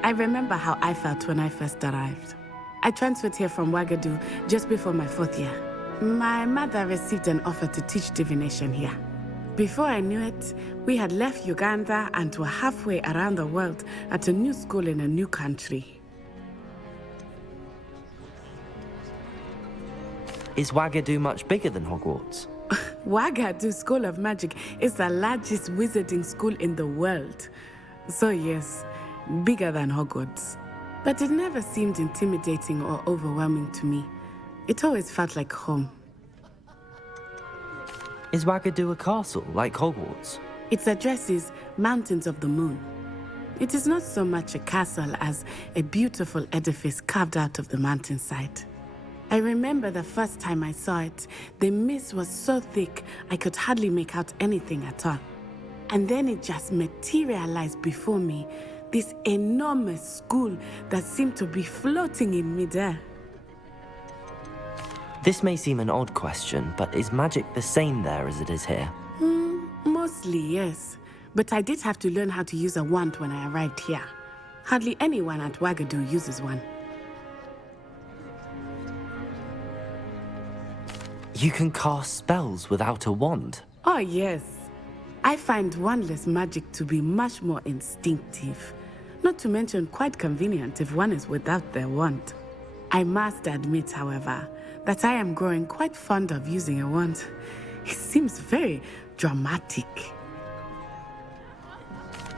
I remember how I felt when I first arrived. I transferred here from Wagadu just before my 4th year. My mother received an offer to teach divination here. Before I knew it, we had left Uganda and were halfway around the world at a new school in a new country. Is Wagadu much bigger than Hogwarts? Wagadu School of Magic is the largest wizarding school in the world. So yes, bigger than Hogwarts. But it never seemed intimidating or overwhelming to me. It always felt like home. Is Wagadu a castle, like Hogwarts? Its address is Mountains of the Moon. It is not so much a castle as a beautiful edifice carved out of the mountainside. I remember the first time I saw it, the mist was so thick I could hardly make out anything at all. And then it just materialized before me, this enormous school that seemed to be floating in midair. This may seem an odd question, but is magic the same there as it is here? Mostly, yes. But I did have to learn how to use a wand when I arrived here. Hardly anyone at Wagadu uses one. You can cast spells without a wand? Oh, yes. I find wandless magic to be much more instinctive. Not to mention quite convenient if one is without their wand. I must admit, however, that I am growing quite fond of using a wand. It seems very dramatic.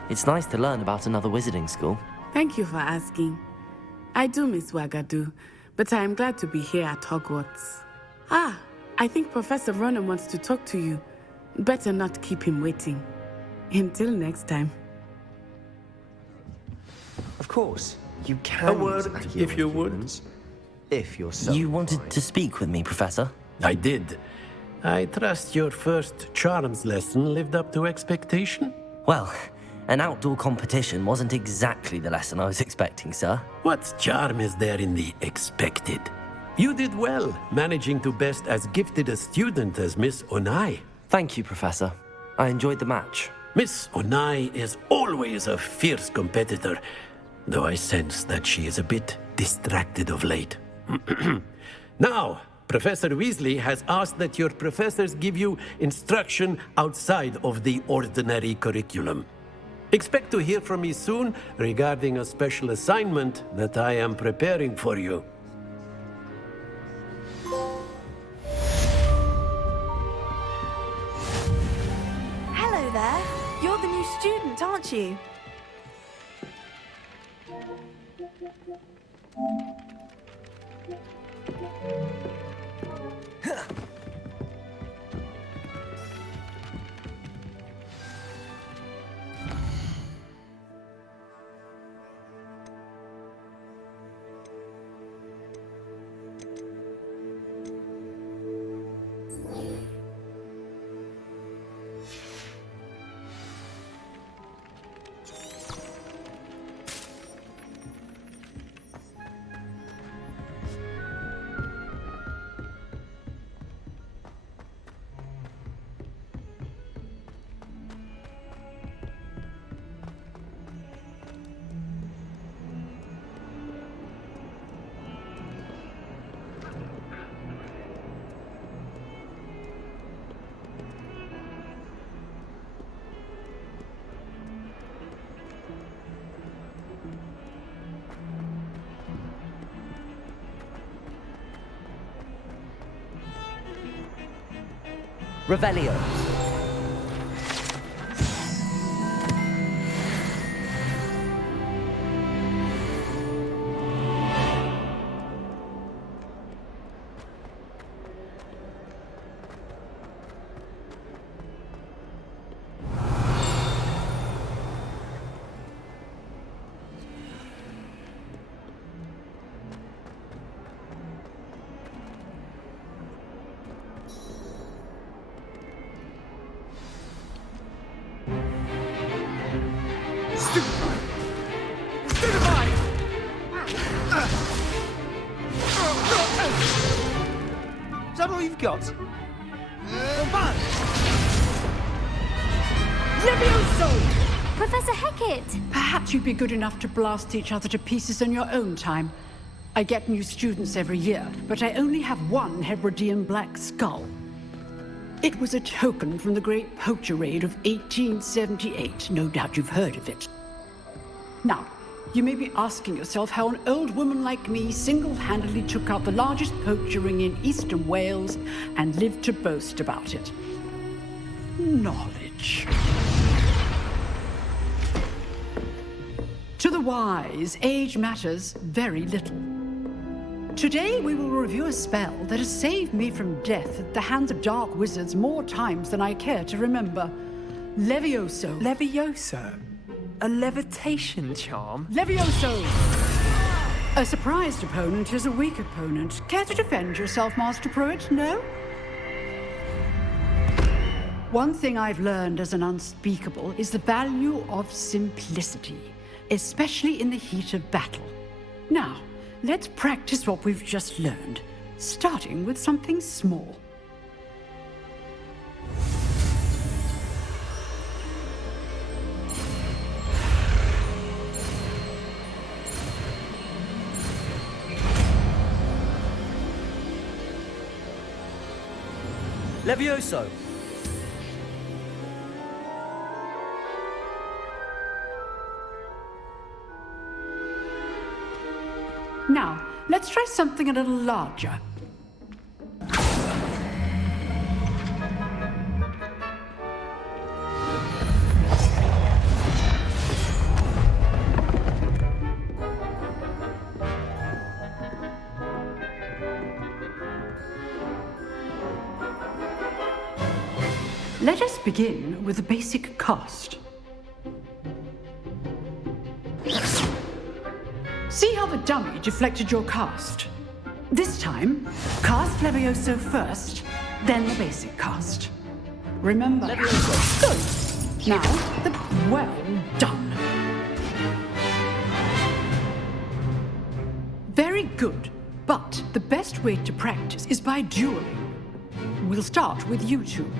It's nice to learn about another wizarding school. Thank you for asking. I do miss Wagadu, but I am glad to be here at Hogwarts. Ah, I think Professor Ronan wants to talk to you. Better not keep him waiting. Until next time. Of course, you can. A word, if you would. If you're so You wanted to speak with me, Professor? I did. I trust your first charms lesson lived up to expectation? Well, an outdoor competition wasn't exactly the lesson I was expecting, sir. What charm is there in the expected? You did well, managing to best as gifted a student as Miss Onai. Thank you, Professor. I enjoyed the match. Miss Onai is always a fierce competitor, though I sense that she is a bit distracted of late. Now, Professor Weasley has asked that your professors give you instruction outside of the ordinary curriculum. Expect to hear from me soon regarding a special assignment that I am preparing for you. Hello there. You're the new student, aren't you? Revelio. Is that all you've got? Levioso! Professor Hecat! Perhaps you'd be good enough to blast each other to pieces in your own time. I get new students every year, but I only have one Hebridean black skull. It was a token from the Great Poacher Raid of 1878. No doubt you've heard of it. Now, you may be asking yourself how an old woman like me single-handedly took out the largest poacher ring in eastern Wales and lived to boast about it. Knowledge. To the wise, age matters very little. Today we will review a spell that has saved me from death at the hands of dark wizards more times than I care to remember. Levioso. Levioso? A levitation charm? Levioso! A surprised opponent is a weak opponent. Care to defend yourself, Master Pruitt? No? One thing I've learned as an unspeakable is the value of simplicity, especially in the heat of battle. Now, let's practice what we've just learned, starting with something small. Levioso! Now, let's try something a little larger. Let us begin with the basic cast. See how the dummy deflected your cast? This time, cast Levioso first, then the basic cast. Remember. Levioso. Good. Now, well done. Very good. But the best way to practice is by dueling. We'll start with you two.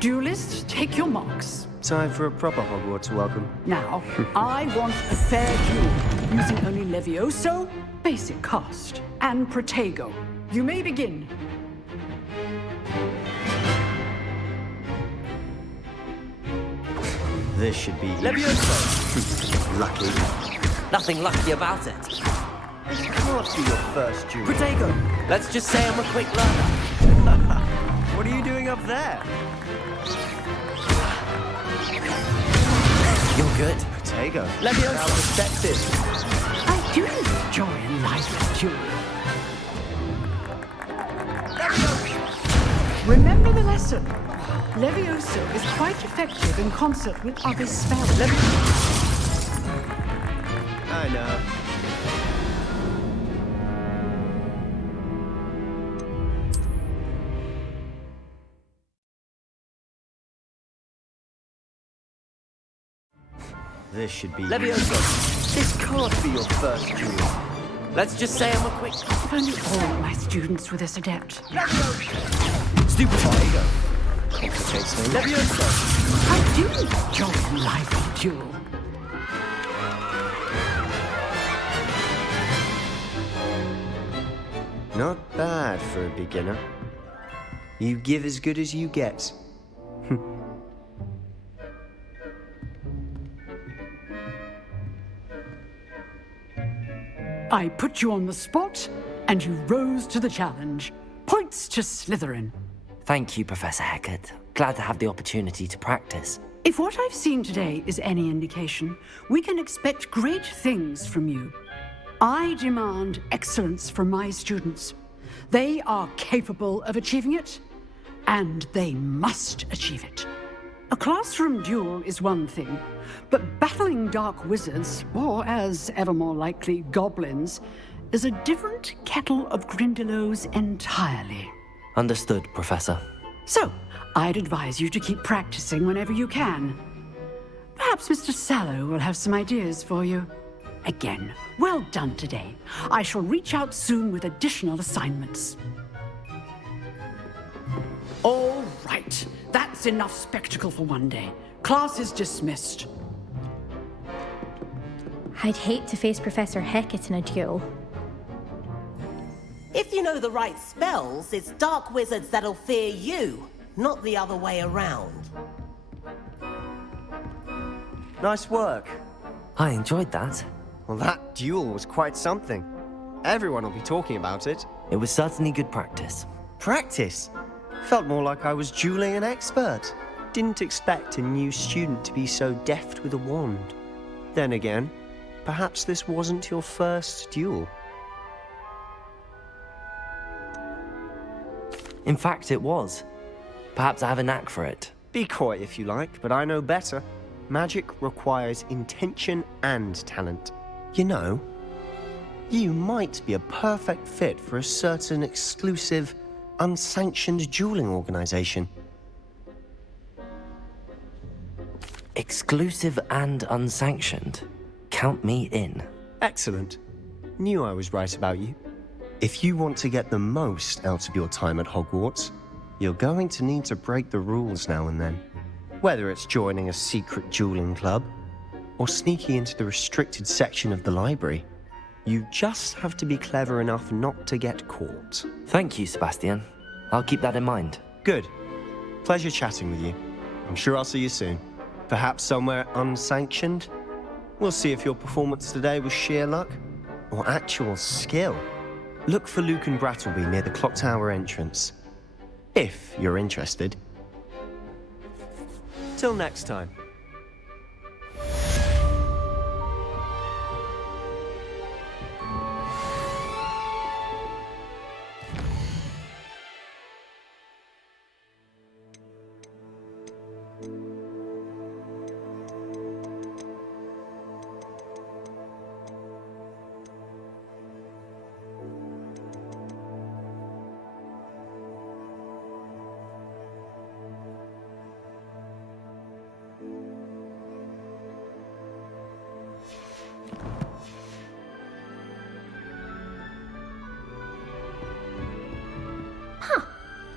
Duelists, take your marks. Time for a proper Hogwarts welcome. Now, I want a fair duel, using only Levioso, basic cast, and Protego. You may begin. This should be... Levioso! Lucky. Nothing lucky about it. This can't be your first duel. Protego, let's just say I'm a quick learner. What are you doing up there? You're good. Protego. Levioso. How perspective. I do enjoy life duel. Remember the lesson. Levioso is quite effective in concert with other spells. I know. This should be... Levioso! This can't be your first duel. Let's just say I'm a quick... If only all my students were this adept. Stupid Protego! Complicates things. Levioso! I do enjoy life duel. Not bad for a beginner. You give as good as you get. I put you on the spot, and you rose to the challenge. Points to Slytherin. Thank you, Professor Hecat. Glad to have the opportunity to practice. If what I've seen today is any indication, we can expect great things from you. I demand excellence from my students. They are capable of achieving it, and they must achieve it. A classroom duel is one thing, but battling dark wizards, or as ever more likely, goblins, is a different kettle of Grindylows entirely. Understood, Professor. So, I'd advise you to keep practicing whenever you can. Perhaps Mr. Sallow will have some ideas for you. Again, well done today. I shall reach out soon with additional assignments. All right, that's enough spectacle for one day. Class is dismissed. I'd hate to face Professor Hecat in a duel. If you know the right spells, it's dark wizards that'll fear you, not the other way around. Nice work. I enjoyed that. Well, that duel was quite something. Everyone will be talking about it. It was certainly good practice. Practice? Felt more like I was dueling an expert. Didn't expect a new student to be so deft with a wand. Then again, perhaps this wasn't your first duel. In fact, it was. Perhaps I have a knack for it. Be coy if you like, but I know better. Magic requires intention and talent. You know, you might be a perfect fit for a certain exclusive, unsanctioned dueling organization. Exclusive and unsanctioned? Count me in. Excellent. Knew I was right about you. If you want to get the most out of your time at Hogwarts, you're going to need to break the rules now and then. Whether it's joining a secret dueling club, or sneaking into the restricted section of the library, you just have to be clever enough not to get caught. Thank you, Sebastian. I'll keep that in mind. Good. Pleasure chatting with you. I'm sure I'll see you soon. Perhaps somewhere unsanctioned? We'll see if your performance today was sheer luck, or actual skill. Look for Luke and Brattleby near the clock tower entrance. If you're interested. Till next time.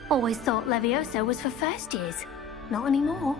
Always thought Leviosa was for first years. Not anymore.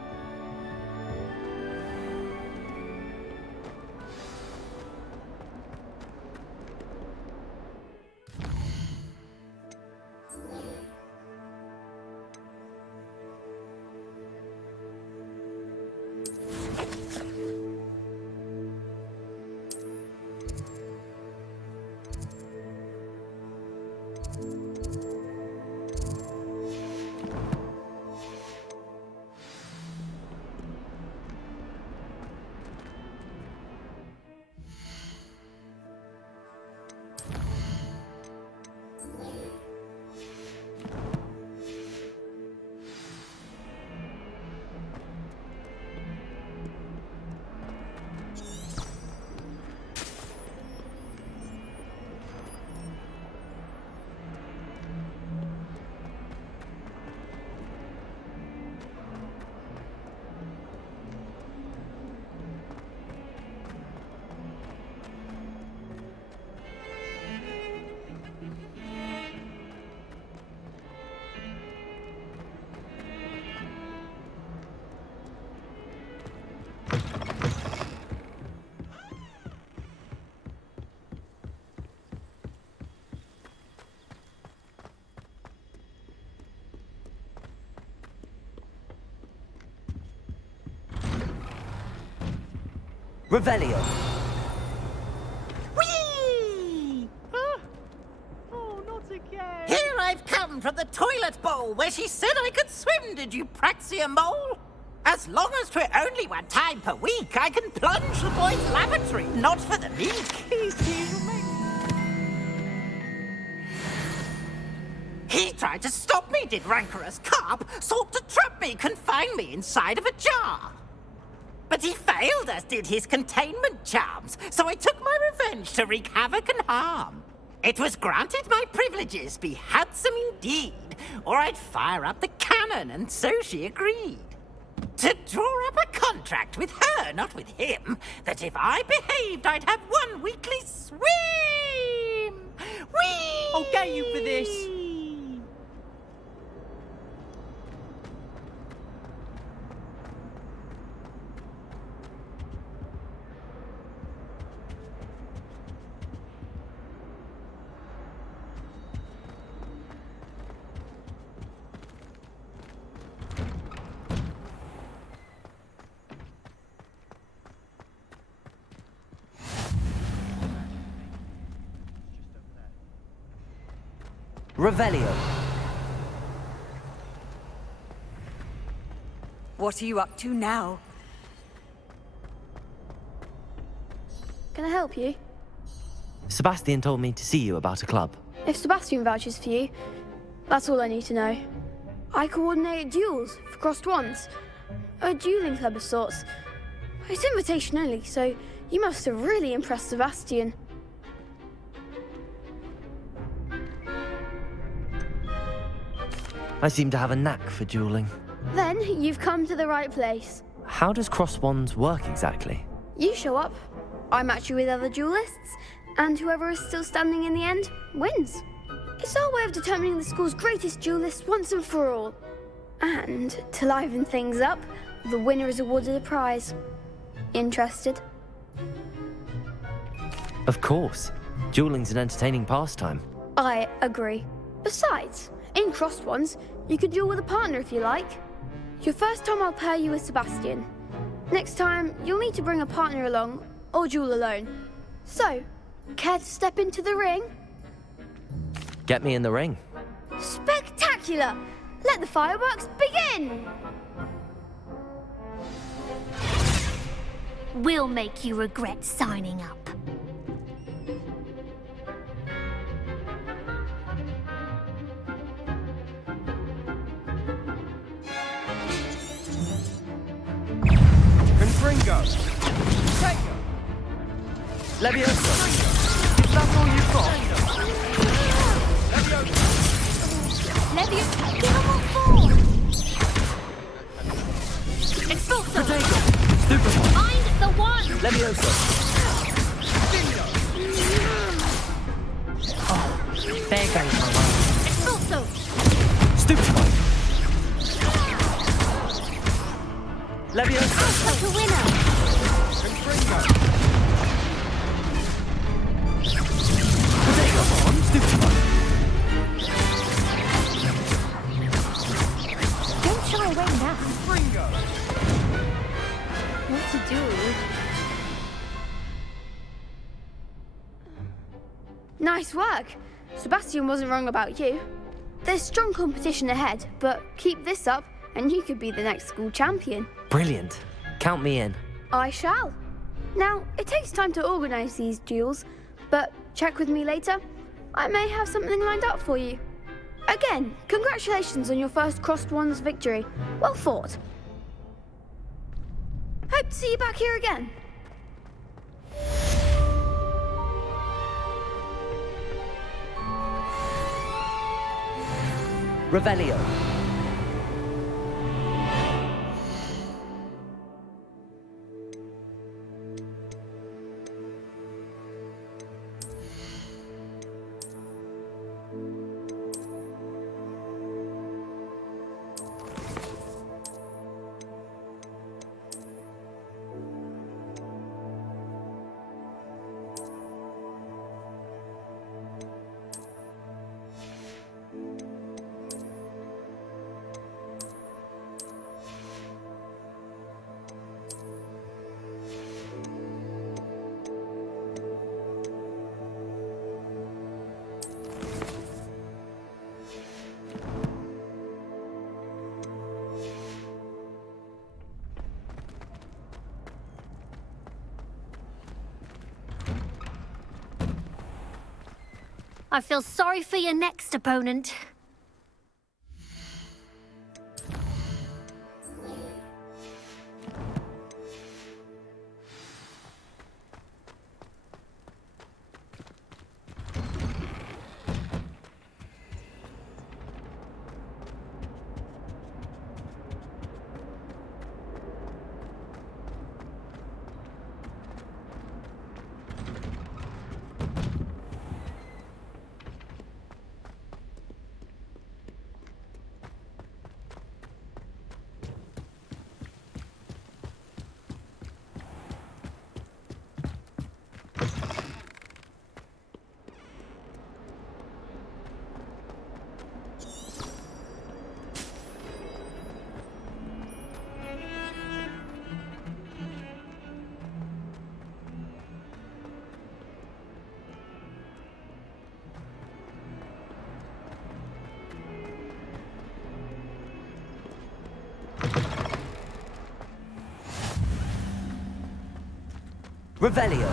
Revelio. Whee! Oh, not again. Here I've come from the toilet Hogwarts Ball, where she said I could swim, did you praxia mole? As long as 'twere only one time per week, I can plunge the boys' lavatory, not for the meek. He tried to stop me, did rancorous carp, sought to trap me, confine me inside of a jar. But he failed, as did his containment charms, so I took my revenge to wreak havoc and harm. It was granted my privileges be handsome indeed, or I'd fire up the cannon, and so she agreed. To draw up a contract with her, not with him, that if I behaved, I'd have one weekly swim! Whee! I'll get you for this! Revelio. What are you up to now? Can I help you? Sebastian told me to see you about a club. If Sebastian vouches for you, that's all I need to know. I coordinate duels for crossed wands. A dueling club of sorts. It's invitation only, so you must have really impressed Sebastian. I seem to have a knack for dueling. Then you've come to the right place. How does cross wands work exactly? You show up, I match you with other duelists, and whoever is still standing in the end wins. It's our way of determining the school's greatest duelist once and for all. And to liven things up, the winner is awarded a prize. Interested? Of course. Dueling's an entertaining pastime. I agree. Besides, in crossed ones, you can duel with a partner if you like. Your first time I'll pair you with Sebastian. Next time, you'll need to bring a partner along, or duel alone. So, care to step into the ring? Get me in the ring. Spectacular! Let the fireworks begin! We'll make you regret signing up. Confringo! Tango! Leviosa! Is that all you've got? Leviosa! Leviosa! Give 'em all four! Expulso! Potato! Stupefy! Find the one! Leviosa! Oh, there goes my mind. Expulso! Stupefy! Leviosa! Like a winner! Potato! Stupefy! Don't shy away now. What to do? Nice work. Sebastian wasn't wrong about you. There's strong competition ahead, but keep this up and you could be the next school champion. Brilliant. Count me in. I shall. Now, it takes time to organise these duels, but check with me later. I may have something lined up for you. Again, congratulations on your first crossed wands victory. Well fought. Hope to see you back here again. Revelio. I feel sorry for your next opponent. Revelio.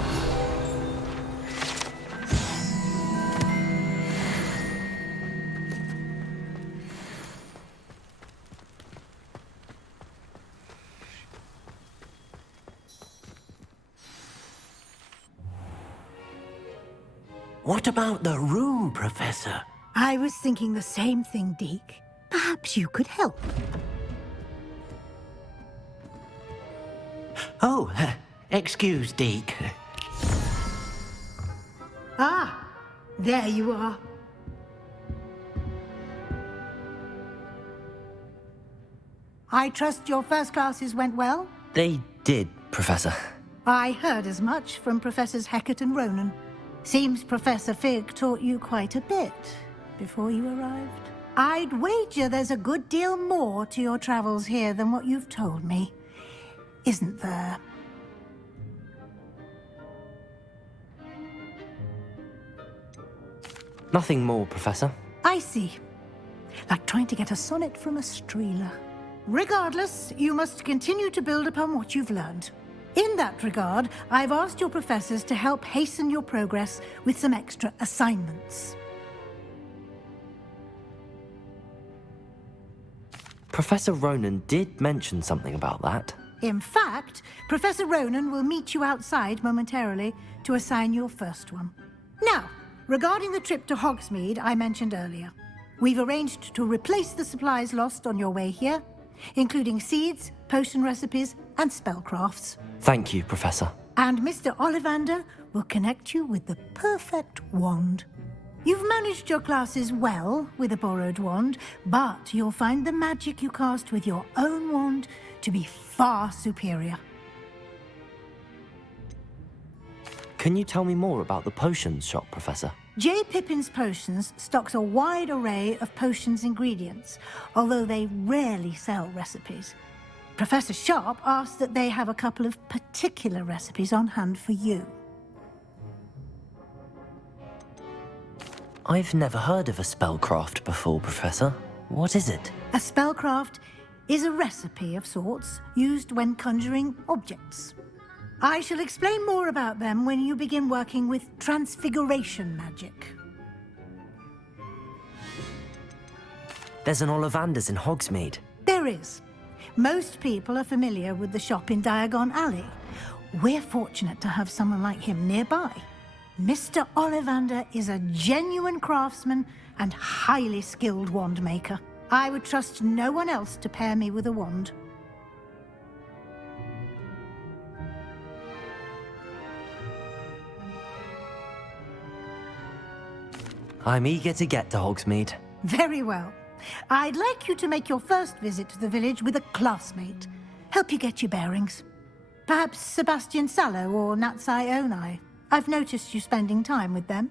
What about the room, Professor? I was thinking the same thing, Deke. Perhaps you could help. Oh, excuse, Deke. Ah, there you are. I trust your first classes went well? They did, Professor. I heard as much from Professors Hecat and Ronan. Seems Professor Fig taught you quite a bit before you arrived. I'd wager there's a good deal more to your travels here than what you've told me. Isn't there? Nothing more, Professor. I see. Like trying to get a sonnet from a streeler. Regardless, you must continue to build upon what you've learned. In that regard, I've asked your professors to help hasten your progress with some extra assignments. Professor Ronan did mention something about that. In fact, Professor Ronan will meet you outside momentarily to assign your first one. Now, regarding the trip to Hogsmeade I mentioned earlier, we've arranged to replace the supplies lost on your way here, including seeds, potion recipes, and spellcrafts. Thank you, Professor. And Mr. Ollivander will connect you with the perfect wand. You've managed your classes well with a borrowed wand, but you'll find the magic you cast with your own wand to be far superior. Can you tell me more about the potions shop, Professor? J. Pippin's Potions stocks a wide array of potions ingredients, although they rarely sell recipes. Professor Sharp asked that they have a couple of particular recipes on hand for you. I've never heard of a spellcraft before, Professor. What is it? A spellcraft is a recipe of sorts used when conjuring objects. I shall explain more about them when you begin working with transfiguration magic. There's an Ollivander's in Hogsmeade. There is. Most people are familiar with the shop in Diagon Alley. We're fortunate to have someone like him nearby. Mr. Ollivander is a genuine craftsman and highly skilled wand maker. I would trust no one else to pair me with a wand. I'm eager to get to Hogsmeade. Very well. I'd like you to make your first visit to the village with a classmate. Help you get your bearings. Perhaps Sebastian Sallow or Natsai Onai. I've noticed you spending time with them.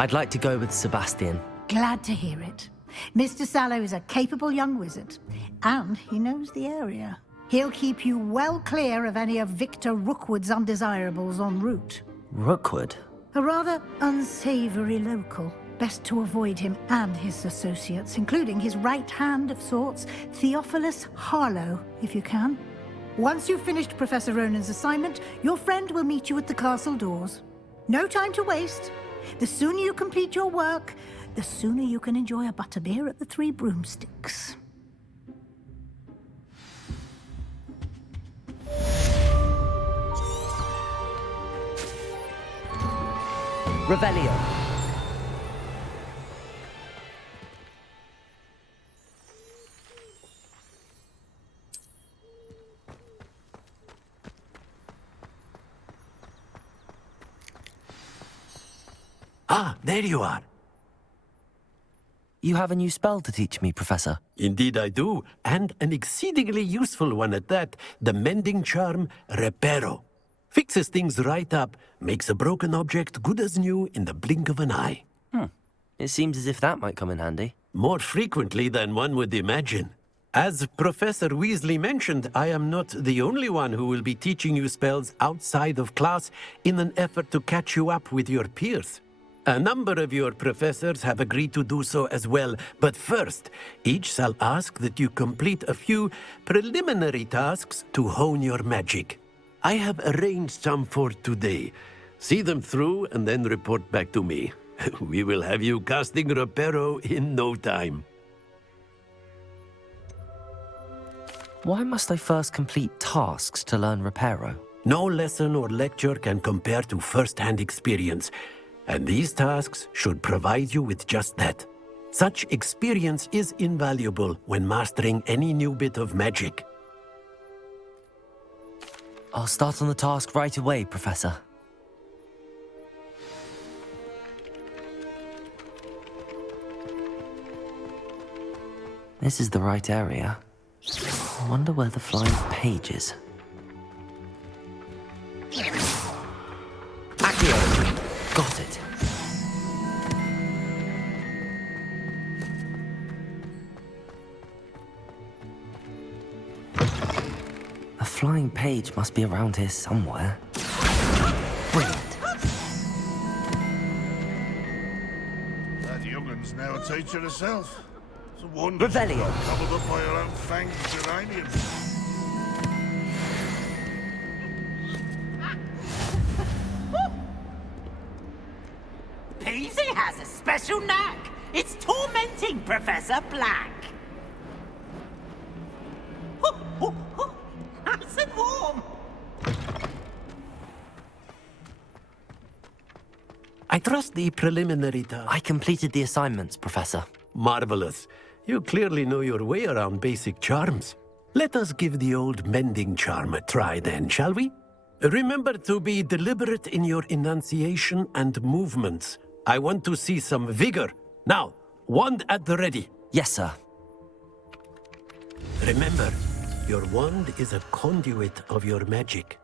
I'd like to go with Sebastian. Glad to hear it. Mr. Sallow is a capable young wizard, and he knows the area. He'll keep you well clear of any of Victor Rookwood's undesirables en route. Rookwood? A rather unsavory local. Best to avoid him and his associates, including his right hand of sorts, Theophilus Harlow, if you can. Once you've finished Professor Ronan's assignment, your friend will meet you at the castle doors. No time to waste. The sooner you complete your work, the sooner you can enjoy a butterbeer at the Three Broomsticks. Revelio. Ah, there you are. You have a new spell to teach me, Professor. Indeed I do, and an exceedingly useful one at that. The mending charm, Reparo. Fixes things right up, makes a broken object good as new in the blink of an eye. It seems as if that might come in handy. More frequently than one would imagine. As Professor Weasley mentioned, I am not the only one who will be teaching you spells outside of class in an effort to catch you up with your peers. A number of your professors have agreed to do so as well, but first, each shall ask that you complete a few preliminary tasks to hone your magic. I have arranged some for today. See them through and then report back to me. We will have you casting Reparo in no time. Why must I first complete tasks to learn Reparo? No lesson or lecture can compare to first-hand experience. And these tasks should provide you with just that. Such experience is invaluable when mastering any new bit of magic. I'll start on the task right away, Professor. This is the right area. I wonder where the flying page is. Accio! Got it. A flying page must be around here somewhere. Brilliant. That young'un's now a teacher herself. It's a wonder. Revelio. Gobbled up by her own fanged geranium. Peasy has a special knack. It's tormenting Professor Black. Nice and warm. I trust the preliminary task. I completed the assignments, Professor. Marvelous. You clearly know your way around basic charms. Let us give the old mending charm a try then, shall we? Remember to be deliberate in your enunciation and movements. I want to see some vigor. Now, wand at the ready. Yes, sir. Remember, your wand is a conduit of your magic.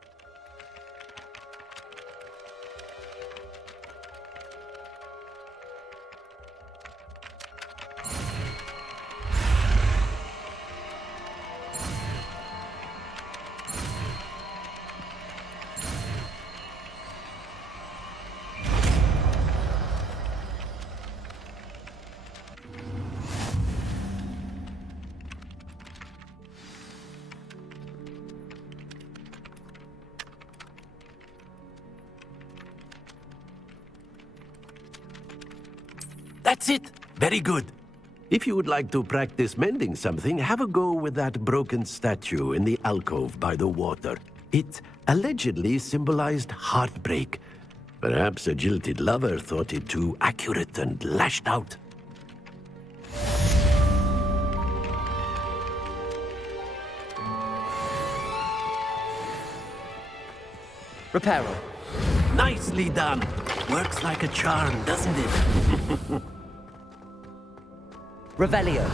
That's it. Very good. If you would like to practice mending something, have a go with that broken statue in the alcove by the water. It allegedly symbolized heartbreak. Perhaps a jilted lover thought it too accurate and lashed out. Reparo. Nicely done. Works like a charm, doesn't it? Revelio.